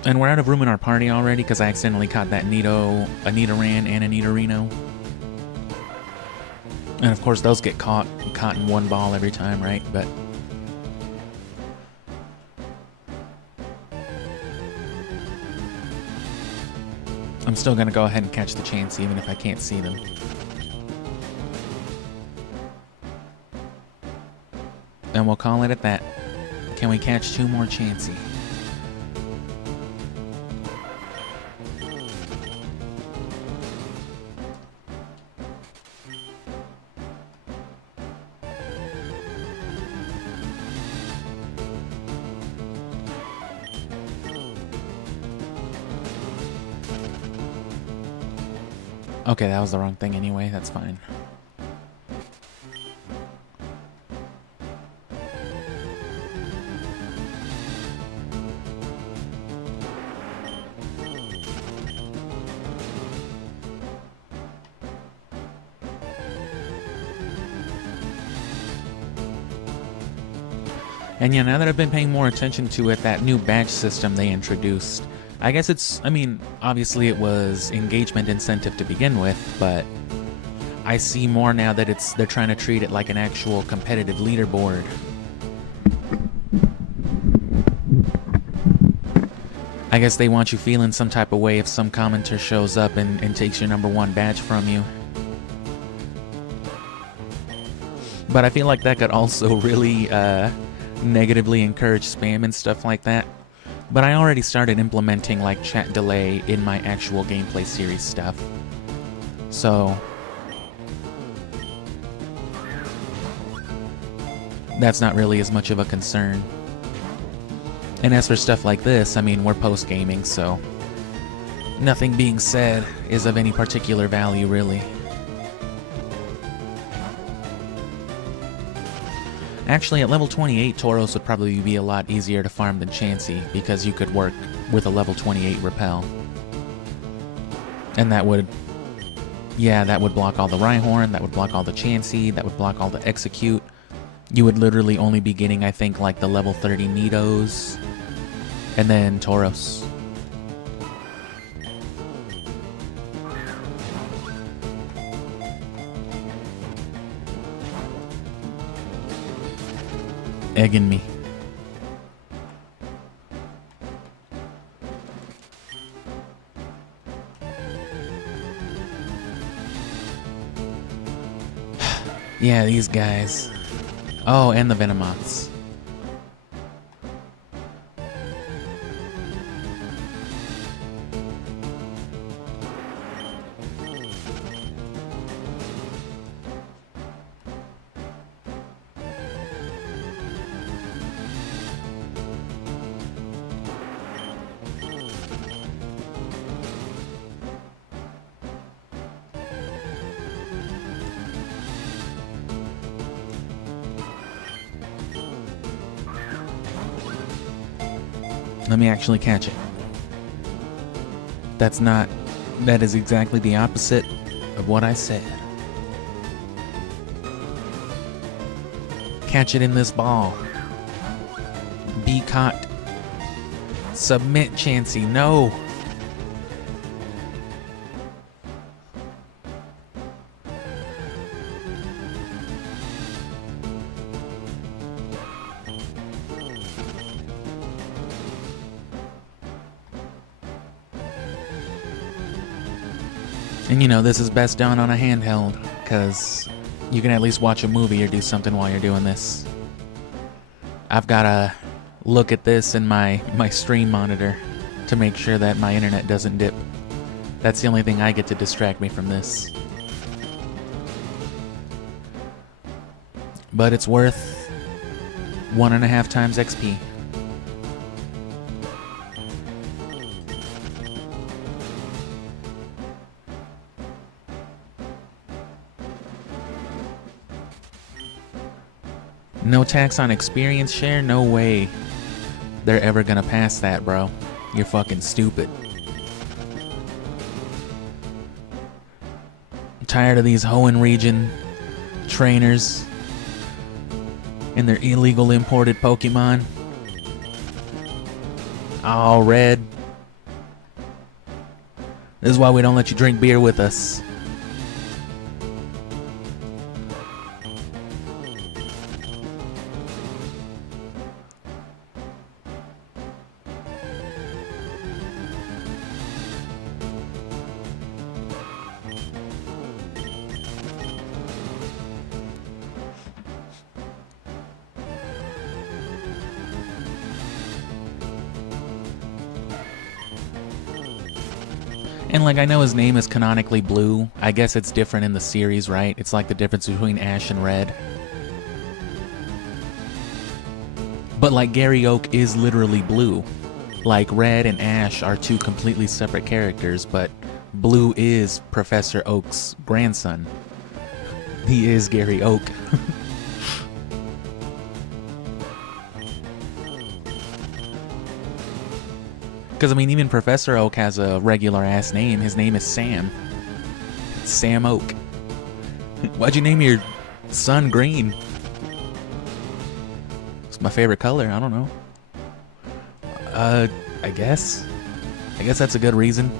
And we're out of room in our party already because I accidentally caught that Nidoran and a Nidorino. And of course those get caught in one ball every time, right? But I'm still gonna go ahead and catch the Chansey even if I can't see them. And we'll call it at that. Can we catch 2 more Chansey? Okay, that was the wrong thing anyway, that's fine. And yeah, now that I've been paying more attention to it, that new badge system they introduced, I guess it's, I mean, obviously it was engagement incentive to begin with, but I see more now that they're trying to treat it like an actual competitive leaderboard. I guess they want you feeling some type of way if some commenter shows up and takes your #1 badge from you. But I feel like that could also really negatively encourage spam and stuff like that. But I already started implementing like chat delay in my actual gameplay series stuff. So that's not really as much of a concern. And as for stuff like this, I mean, we're post-gaming, so nothing being said is of any particular value, really. Actually, at level 28, Tauros would probably be a lot easier to farm than Chansey, because you could work with a level 28 Repel. And that would, yeah, that would block all the Rhyhorn, that would block all the Chansey, that would block all the Execute. You would literally only be getting, I think, like the level 30 Nidos, and then Tauros. Egging me. Yeah, these guys. Oh, and the Venomoths. Let me actually catch it. That is exactly the opposite of what I said. Catch it in this ball. Be caught. Submit, Chansey. No. And you know, this is best done on a handheld, because you can at least watch a movie or do something while you're doing this. I've got to look at this in my stream monitor to make sure that my internet doesn't dip. That's the only thing I get to distract me from this. But it's worth 1.5 times XP. No tax on experience share? No way they're ever gonna pass that, bro. You're fucking stupid. I'm tired of these Hoenn region trainers and their illegal imported Pokemon. Oh, Red. This is why we don't let you drink beer with us. And like, I know his name is canonically Blue. I guess it's different in the series, right? It's like the difference between Ash and Red. But like, Gary Oak is literally blue. Like, Red and Ash are two completely separate characters, but Blue is Professor Oak's grandson. He is Gary Oak. Because, I mean, even Professor Oak has a regular-ass name. His name is Sam. Sam Oak. Why'd you name your son green? It's my favorite color. I don't know. I guess. I guess that's a good reason.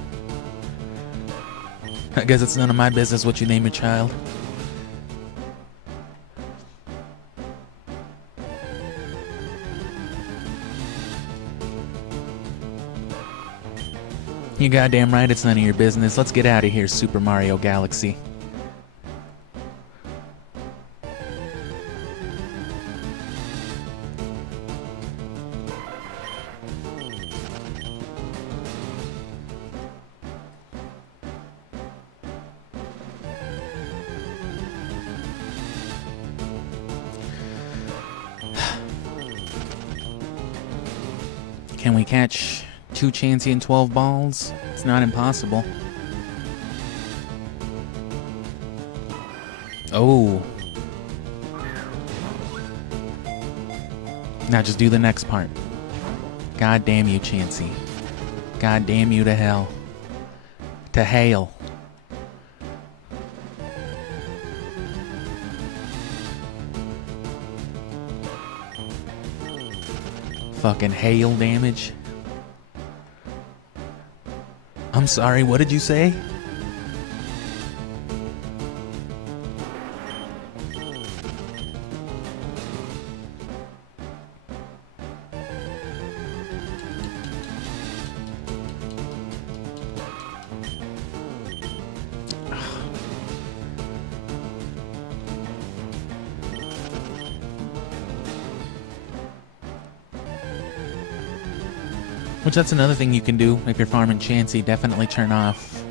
I guess it's none of my business what you name your child. You goddamn right it's none of your business. Let's get out of here, Super Mario Galaxy. Can we catch 2 Chansey and 12 balls? It's not impossible. Oh. Now just do the next part. God damn you, Chansey. God damn you to hell. To hail. Fucking hail damage. I'm sorry, what did you say? Which, that's another thing you can do if you're farming Chansey. Definitely turn off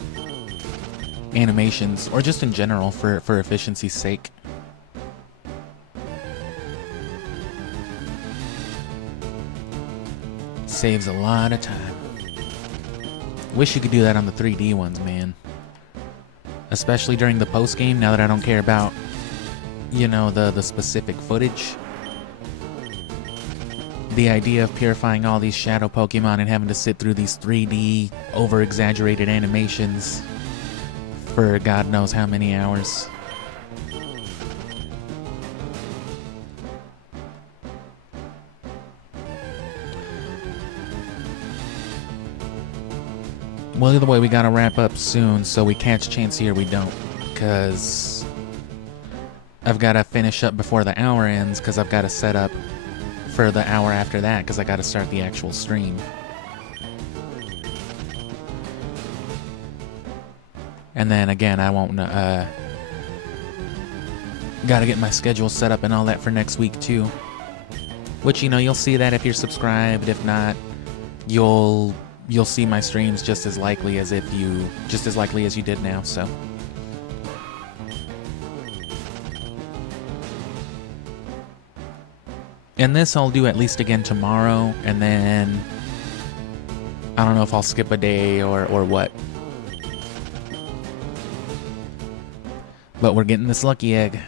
animations, or just in general for efficiency's sake. Saves a lot of time. Wish you could do that on the 3D ones, man. Especially during the post-game, now that I don't care about, you know, the specific footage. The idea of purifying all these shadow Pokemon and having to sit through these 3D over-exaggerated animations for God knows how many hours. Well, either way, we gotta wrap up soon, so we catch chansey or we don't. Because I've gotta finish up before the hour ends, because I've gotta set up for the hour after that, because I gotta start the actual stream. And then again, I won't, gotta get my schedule set up and all that for next week too. Which, you know, you'll see that if you're subscribed. If not, you'll see my streams just as likely as you did now, so. And this I'll do at least again tomorrow, and then I don't know if I'll skip a day or what. But we're getting this lucky egg.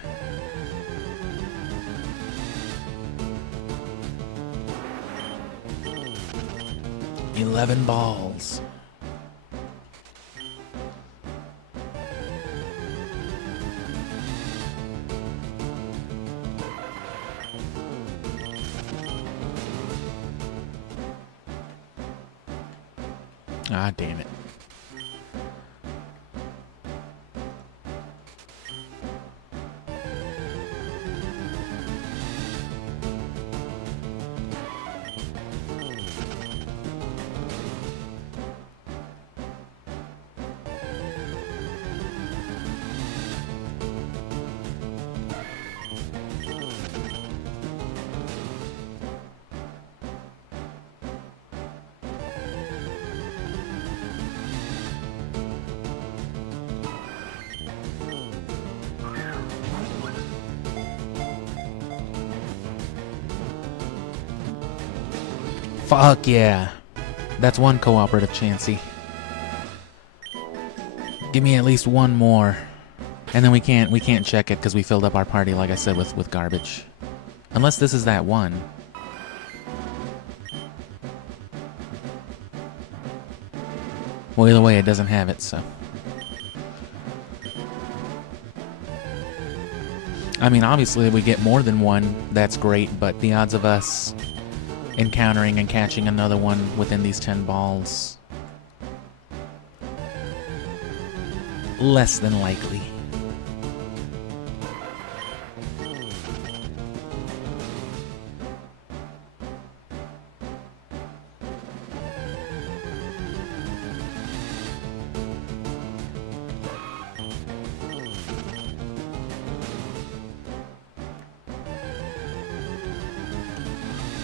$11 balls. Ah, damn it. Fuck yeah. That's one cooperative chansey. Give me at least one more. And then we can't check it because we filled up our party, like I said, with garbage. Unless this is that one. Well, either way, it doesn't have it, so. I mean, obviously, if we get more than one, that's great, but the odds of us encountering and catching another one within these 10 balls, less than likely.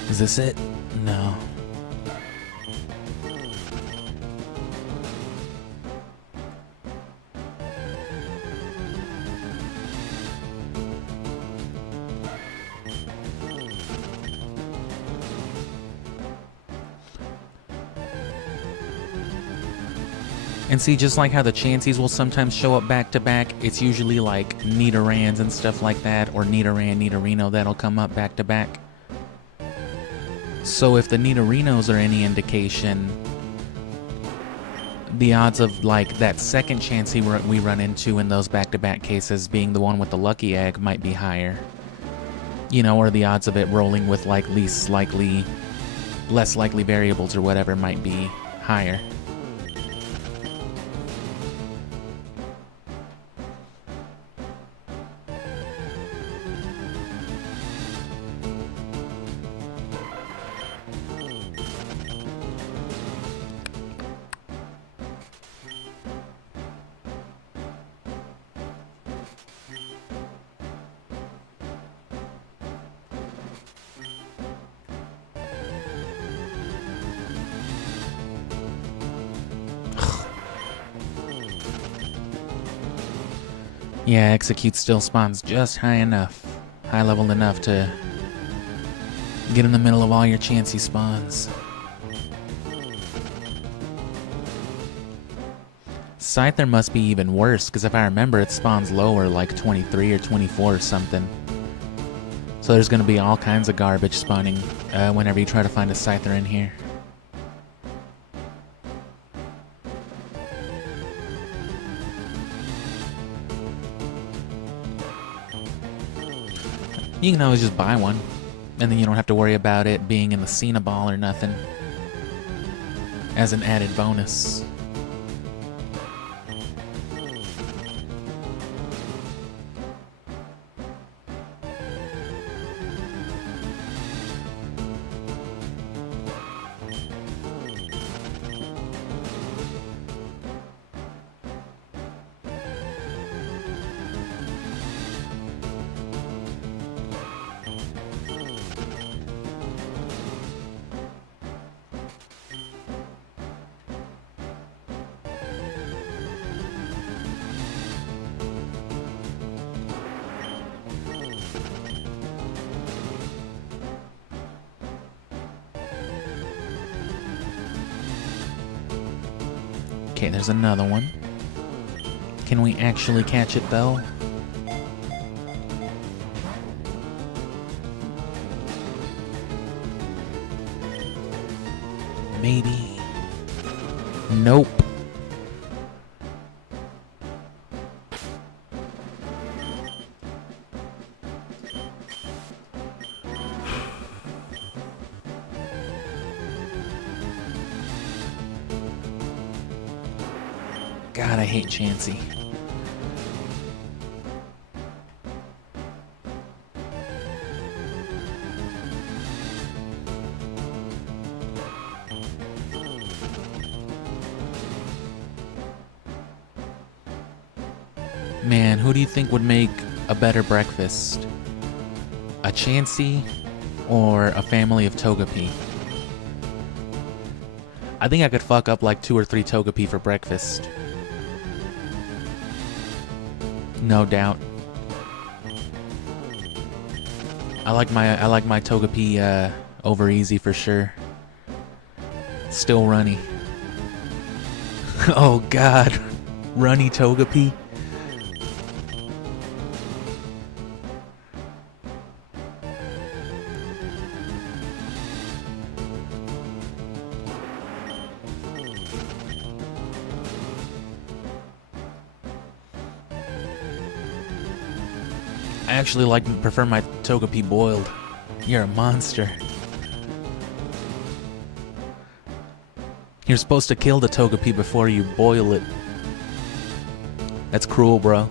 Is this it? No. And see, just like how the chanseys will sometimes show up back to back, it's usually like Nidorans and stuff like that, or Nidoran, Nidorino that'll come up back to back. So if the Nidorinos are any indication, the odds of like that second chansey we run into in those back-to-back cases being the one with the lucky egg might be higher. You know, or the odds of it rolling with like less likely variables or whatever might be higher. Yeah, execute still spawns just high leveled enough to get in the middle of all your chansey spawns. Scyther must be even worse, because if I remember, it spawns lower, like 23 or 24 or something. So there's going to be all kinds of garbage spawning whenever you try to find a Scyther in here. You can always just buy one, and then you don't have to worry about it being in the Cena ball or nothing as an added bonus. Okay, there's another one. Can we actually catch it though? Maybe. Nope. God, I hate Chansey. Man, who do you think would make a better breakfast? A Chansey or a family of Togepi? I think I could fuck up like 2 or 3 Togepi for breakfast. No doubt. I like my Togepi over easy for sure. Still runny. Oh god. Runny Togepi. I actually prefer my Togepi boiled. You're a monster. You're supposed to kill the Togepi before you boil it. That's cruel, bro.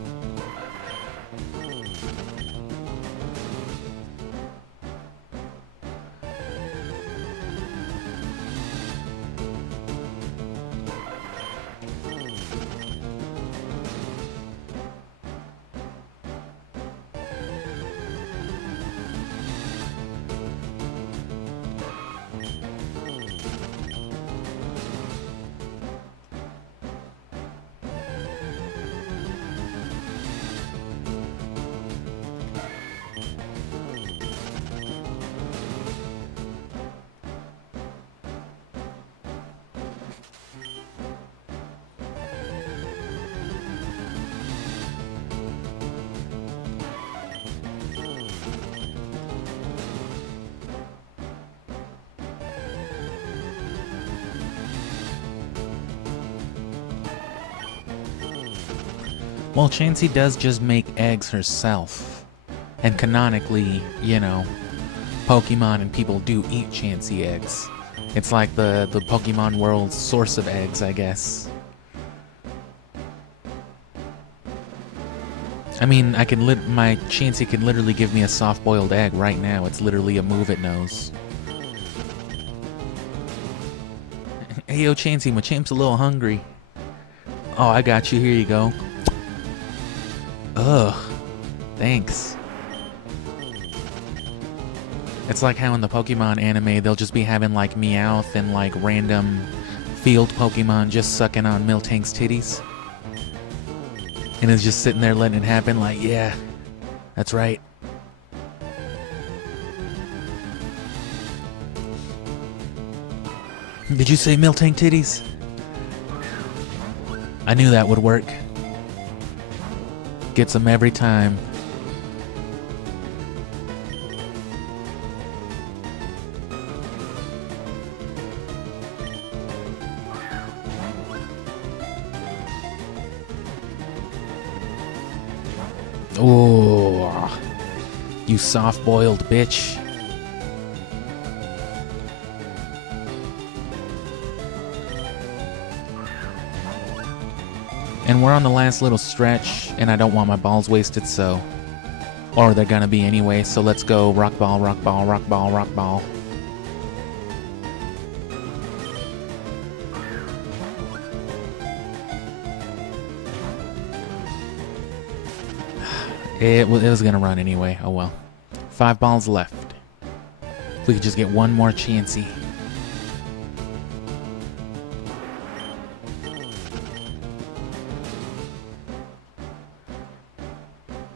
Well, Chansey does just make eggs herself. And canonically, you know, Pokemon and people do eat Chansey eggs. It's like the Pokemon world's source of eggs, I guess. I mean, my Chansey can literally give me a soft-boiled egg right now. It's literally a move it knows. Hey, yo, Chansey, my champ's a little hungry. Oh, I got you. Here you go. Ugh. Thanks. It's like how in the Pokemon anime, they'll just be having, like, Meowth and, like, random field Pokemon just sucking on Miltank's titties. And it's just sitting there letting it happen, like, yeah, that's right. Did you say Miltank titties? I knew that would work. Gets them every time. Oh. You soft-boiled bitch. And we're on the last little stretch, and I don't want my balls wasted, so... Or they're gonna be anyway, so let's go rock ball, rock ball, rock ball, rock ball. It was gonna run anyway, oh well. 5 balls left. If we could just get one more chansey.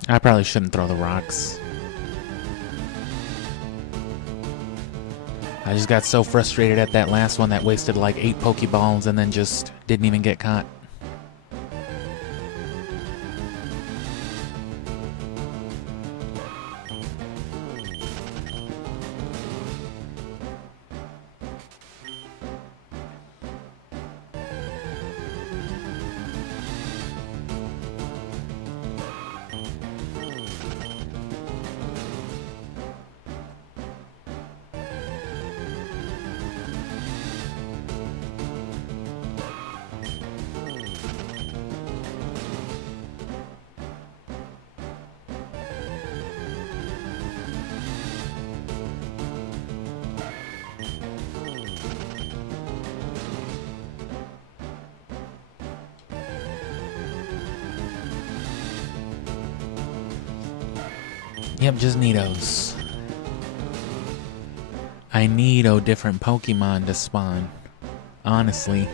I probably shouldn't throw the rocks. I just got so frustrated at that last one that wasted like 8 Pokeballs and then just didn't even get caught. Yep, just Nidos. I need a different Pokemon to spawn. Honestly.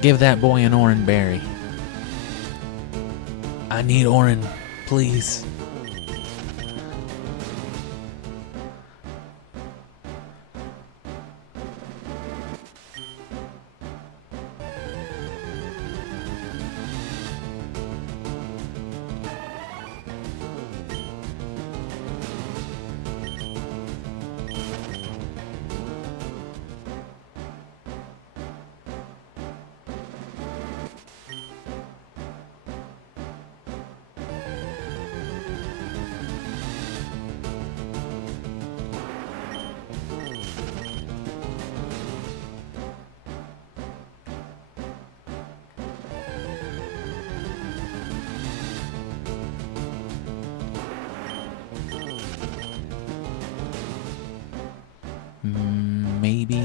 Give that boy an orange berry. I need orange, please. Maybe.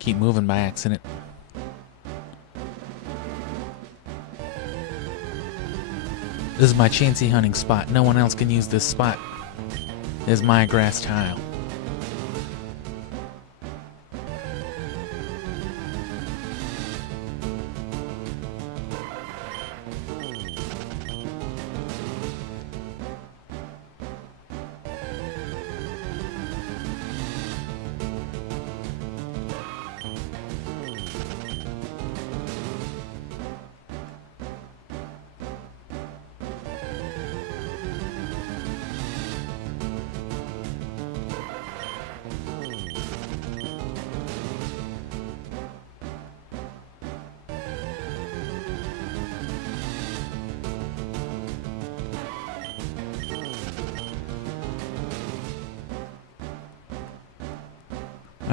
Keep moving by accident. This is my chansey hunting spot. No one else can use this spot. This is my grass tile.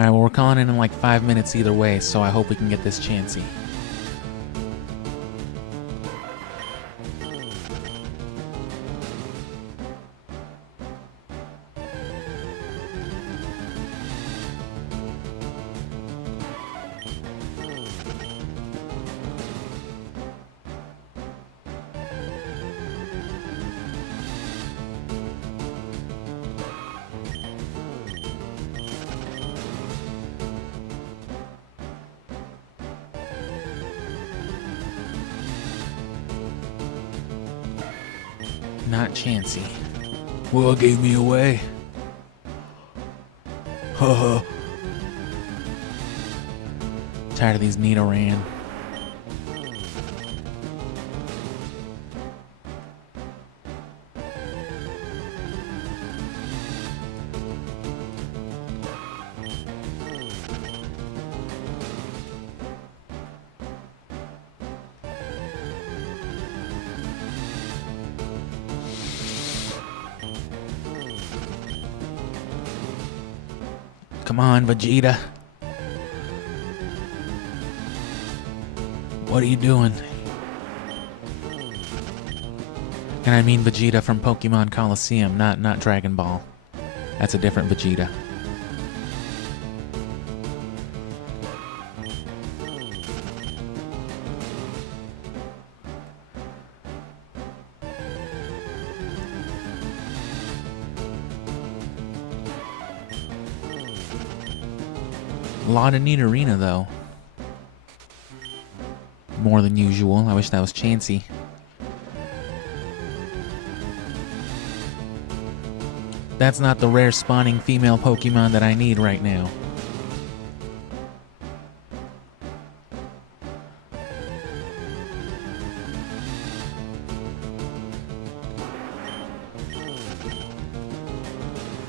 Alright, well, we're calling in like 5 minutes either way, so I hope we can get this chansey. Not chansey. Well, it gave me away. Tired of these Nidoran. Come on, Vegeta. What are you doing? And I mean Vegeta from Pokemon Coliseum, not Dragon Ball. That's a different Vegeta. A lot of Nidorina, though. More than usual. I wish that was Chansey. That's not the rare spawning female Pokemon that I need right now.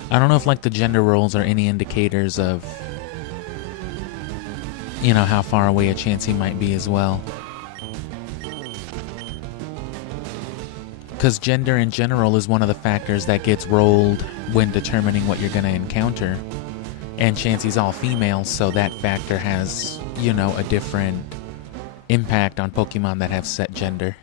I don't know if, like, the gender roles are any indicators of, you know, how far away a Chansey might be as well. Because gender in general is one of the factors that gets rolled when determining what you're going to encounter. And Chansey's all female, so that factor has, you know, a different impact on Pokemon that have set gender.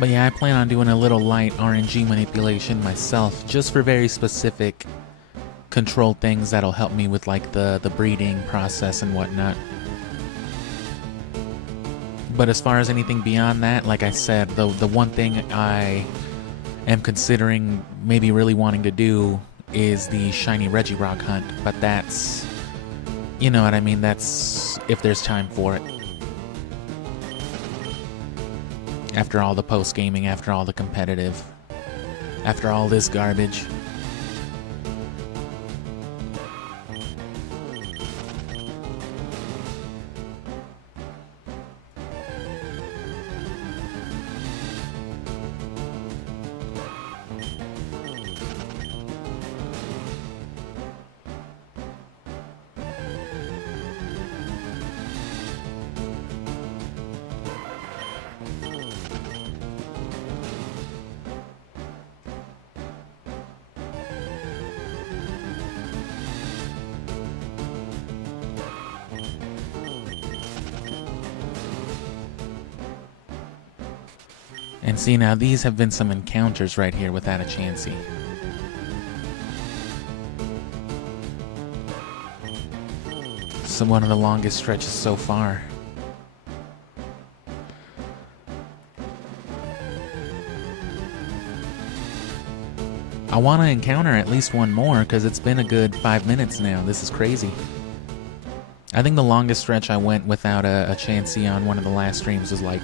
But yeah, I plan on doing a little light RNG manipulation myself, just for very specific control things that'll help me with, like, the breeding process and whatnot. But as far as anything beyond that, like I said, the one thing I am considering maybe really wanting to do is the shiny Regirock hunt. But that's, you know what I mean, that's if there's time for it. After all the post-gaming, after all the competitive, after all this garbage. And see, now these have been some encounters right here without a Chansey. So one of the longest stretches so far. I want to encounter at least one more because it's been a good 5 minutes now. This is crazy. I think the longest stretch I went without a Chansey on one of the last streams was like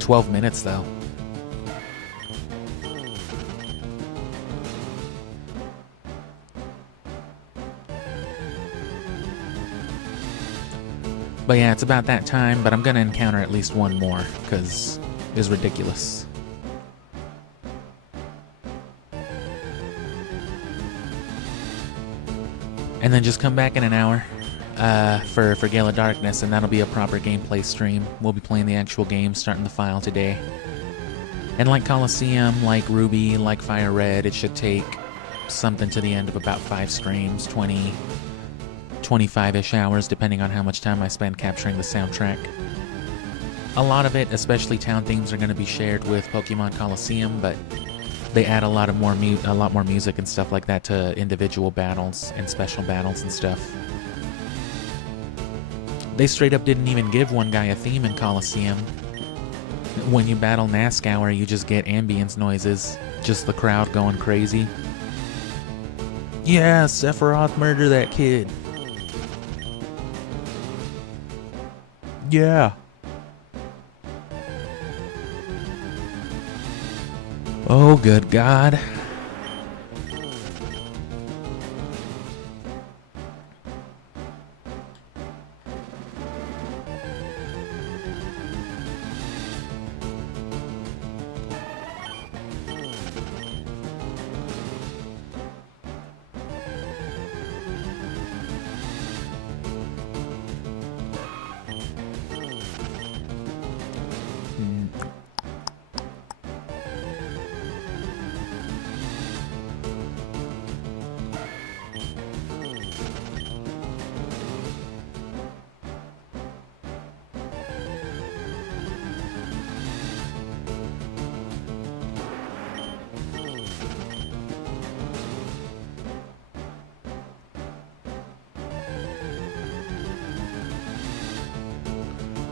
12 minutes though. But yeah, it's about that time, but I'm gonna encounter at least one more, because it's ridiculous. And then just come back in an hour for Gale of Darkness, and that'll be a proper gameplay stream. We'll be playing the actual game, starting the file today. And like Coliseum, like Ruby, like Fire Red, it should take something to the end of about 5 streams, 20, 25-ish hours, depending on how much time I spend capturing the soundtrack. A lot of it, especially town themes, are going to be shared with Pokemon Coliseum, but they add a lot more music and stuff like that to individual battles and special battles and stuff. They straight up didn't even give one guy a theme in Coliseum. When you battle Nazgour, you just get ambience noises, just the crowd going crazy. Yeah, Sephiroth, murder that kid. Yeah. Oh, good God.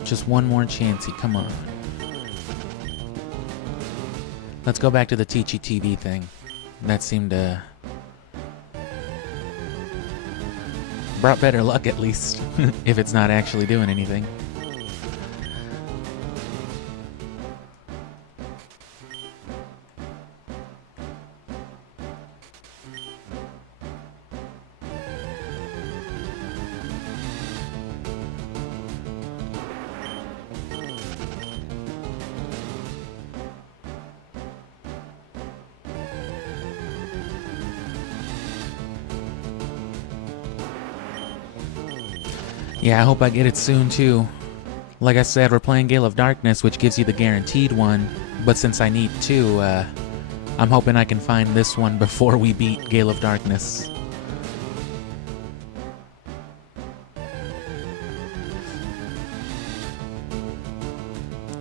Just one more chansey, come on. Let's go back to the Teachy TV thing. That seemed to... brought better luck, at least, if it's not actually doing anything. Yeah, I hope I get it soon, too. Like I said, we're playing Gale of Darkness, which gives you the guaranteed one, but since I need 2, I'm hoping I can find this one before we beat Gale of Darkness.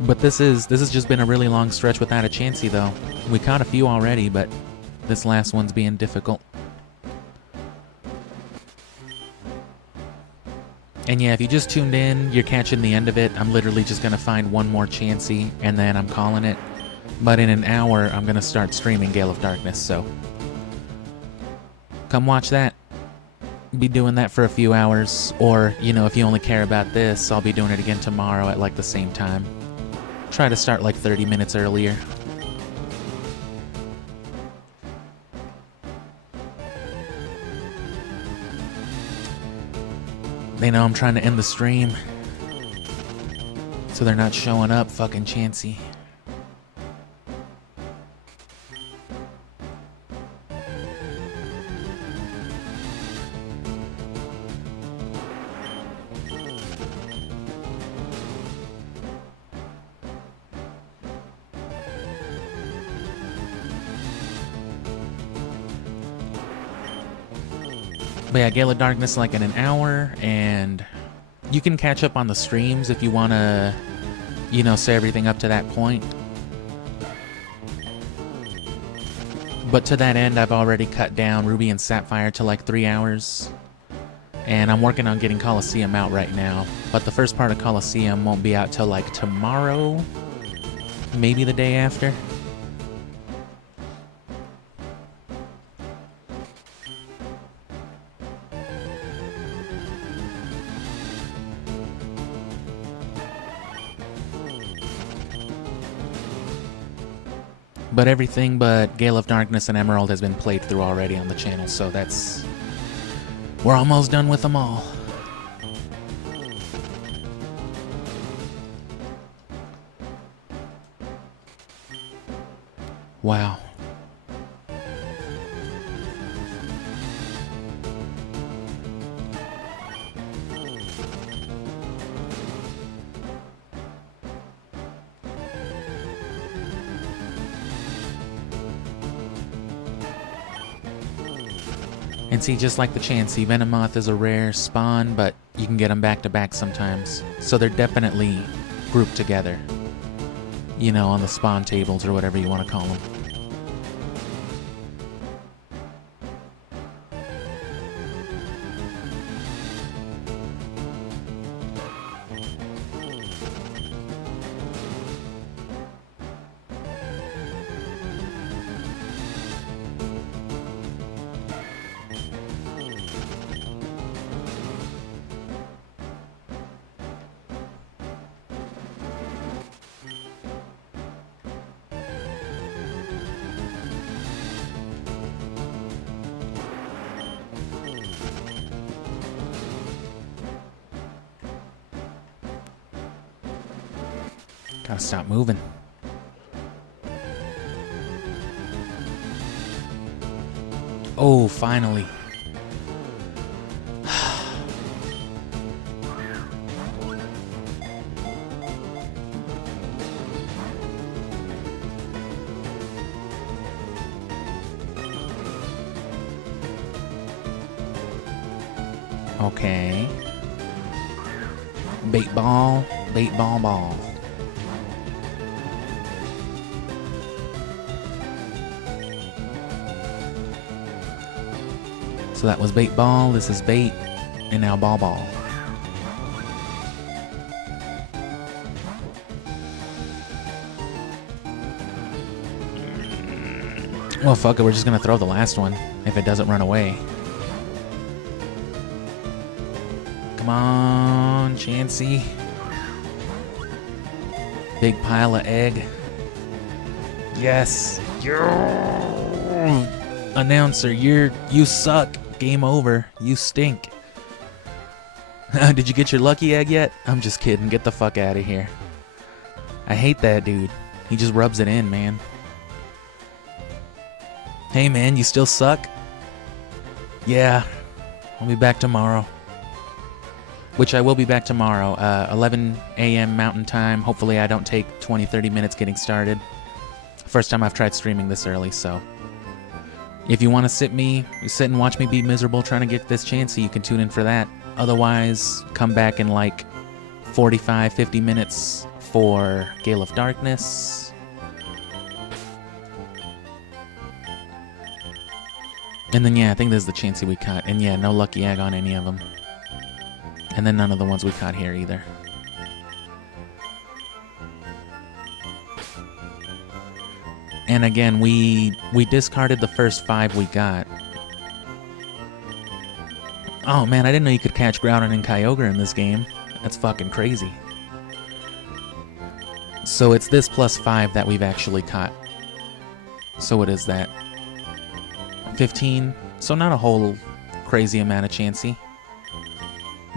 But this has just been a really long stretch without a chansey, though. We caught a few already, but this last one's being difficult. And yeah, if you just tuned in, you're catching the end of it. I'm literally just going to find one more chansey, and then I'm calling it. But in an hour, I'm going to start streaming Gale of Darkness, so... come watch that. Be doing that for a few hours. Or, you know, if you only care about this, I'll be doing it again tomorrow at like the same time. Try to start like 30 minutes earlier. They know I'm trying to end the stream, so they're not showing up, fucking chansey. But yeah, Gale of Darkness like in an hour, and you can catch up on the streams if you want to, you know, say everything up to that point. But to that end, I've already cut down Ruby and Sapphire to like 3 hours. And I'm working on getting Coliseum out right now. But the first part of Coliseum won't be out till like tomorrow, maybe the day after. But everything but Gale of Darkness and Emerald has been played through already on the channel, so that's... we're almost done with them all. Wow. And see, just like the chansey, Venomoth is a rare spawn, but you can get them back to back sometimes. So they're definitely grouped together. You know, on the spawn tables or whatever you want to call them. Gotta stop moving. Oh, finally. Okay. Bait ball, ball. So that was bait ball, this is bait, and now ball. Well, fuck it, we're just gonna throw the last one if it doesn't run away. Come on, chansey. Big pile of egg. Yes. Announcer, you suck. Game over. You stink. Did you get your lucky egg yet? I'm just kidding. Get the fuck out of here. I hate that dude. He just rubs it in, man. Hey, man, you still suck? Yeah. I'll be back tomorrow. Which I will be back tomorrow. 11 a.m. Mountain Time. Hopefully I don't take 20-30 minutes getting started. First time I've tried streaming this early, so... If you want to sit and watch me be miserable trying to get this chansey, you can tune in for that. Otherwise, come back in like 45-50 minutes for Gale of Darkness. And then, yeah, I think this is the chansey we caught. And yeah, no lucky egg on any of them. And then none of the ones we caught here either. And again, we discarded the first 5 we got. Oh man, I didn't know you could catch Groudon and Kyogre in this game. That's fucking crazy. So it's this plus 5 that we've actually caught. So what is that? 15? So not a whole crazy amount of chansey.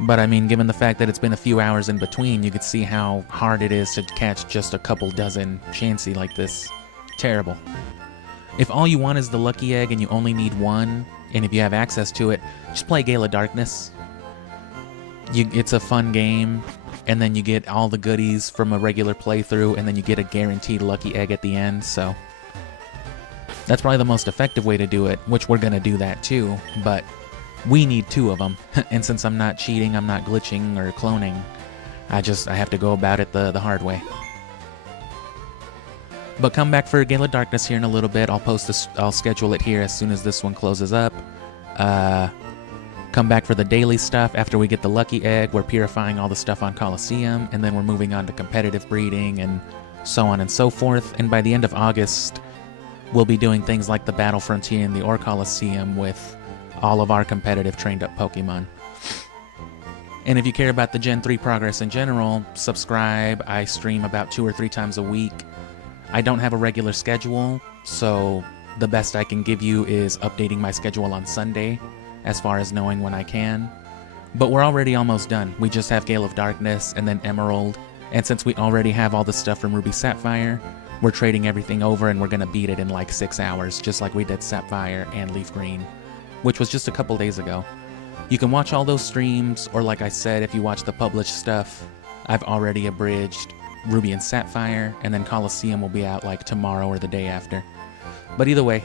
But I mean, given the fact that it's been a few hours in between, you could see how hard it is to catch just a couple dozen chansey like this. Terrible. If all you want is the lucky egg and you only need one, and if you have access to it, just play Gale of Darkness. It's a fun game, and then you get all the goodies from a regular playthrough, and then you get a guaranteed lucky egg at the end, so... That's probably the most effective way to do it, which we're gonna do that too, but we need 2 of them. And since I'm not cheating, I'm not glitching or cloning, I have to go about it the hard way. But come back for Gale of Darkness here in a little bit. I'll schedule it here as soon as this one closes up. Come back for the daily stuff after we get the lucky egg. We're purifying all the stuff on Coliseum, and then we're moving on to competitive breeding and so on and so forth. And by the end of August, we'll be doing things like the Battle Frontier and the Ore Coliseum with all of our competitive trained up Pokemon. And if you care about the Gen 3 progress in general, subscribe. I stream about 2 or 3 times a week. I don't have a regular schedule, so the best I can give you is updating my schedule on Sunday, as far as knowing when I can. But we're already almost done. We just have Gale of Darkness and then Emerald, and since we already have all the stuff from Ruby Sapphire, we're trading everything over and we're gonna beat it in like 6 hours, just like we did Sapphire and Leaf Green, which was just a couple days ago. You can watch all those streams, or like I said, if you watch the published stuff, I've already abridged Ruby and Sapphire, and then Coliseum will be out like tomorrow or the day after. But either way,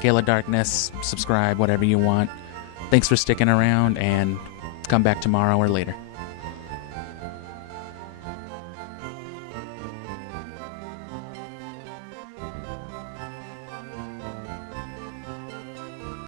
Gale of Darkness, subscribe, whatever you want. Thanks for sticking around, and come back tomorrow or later.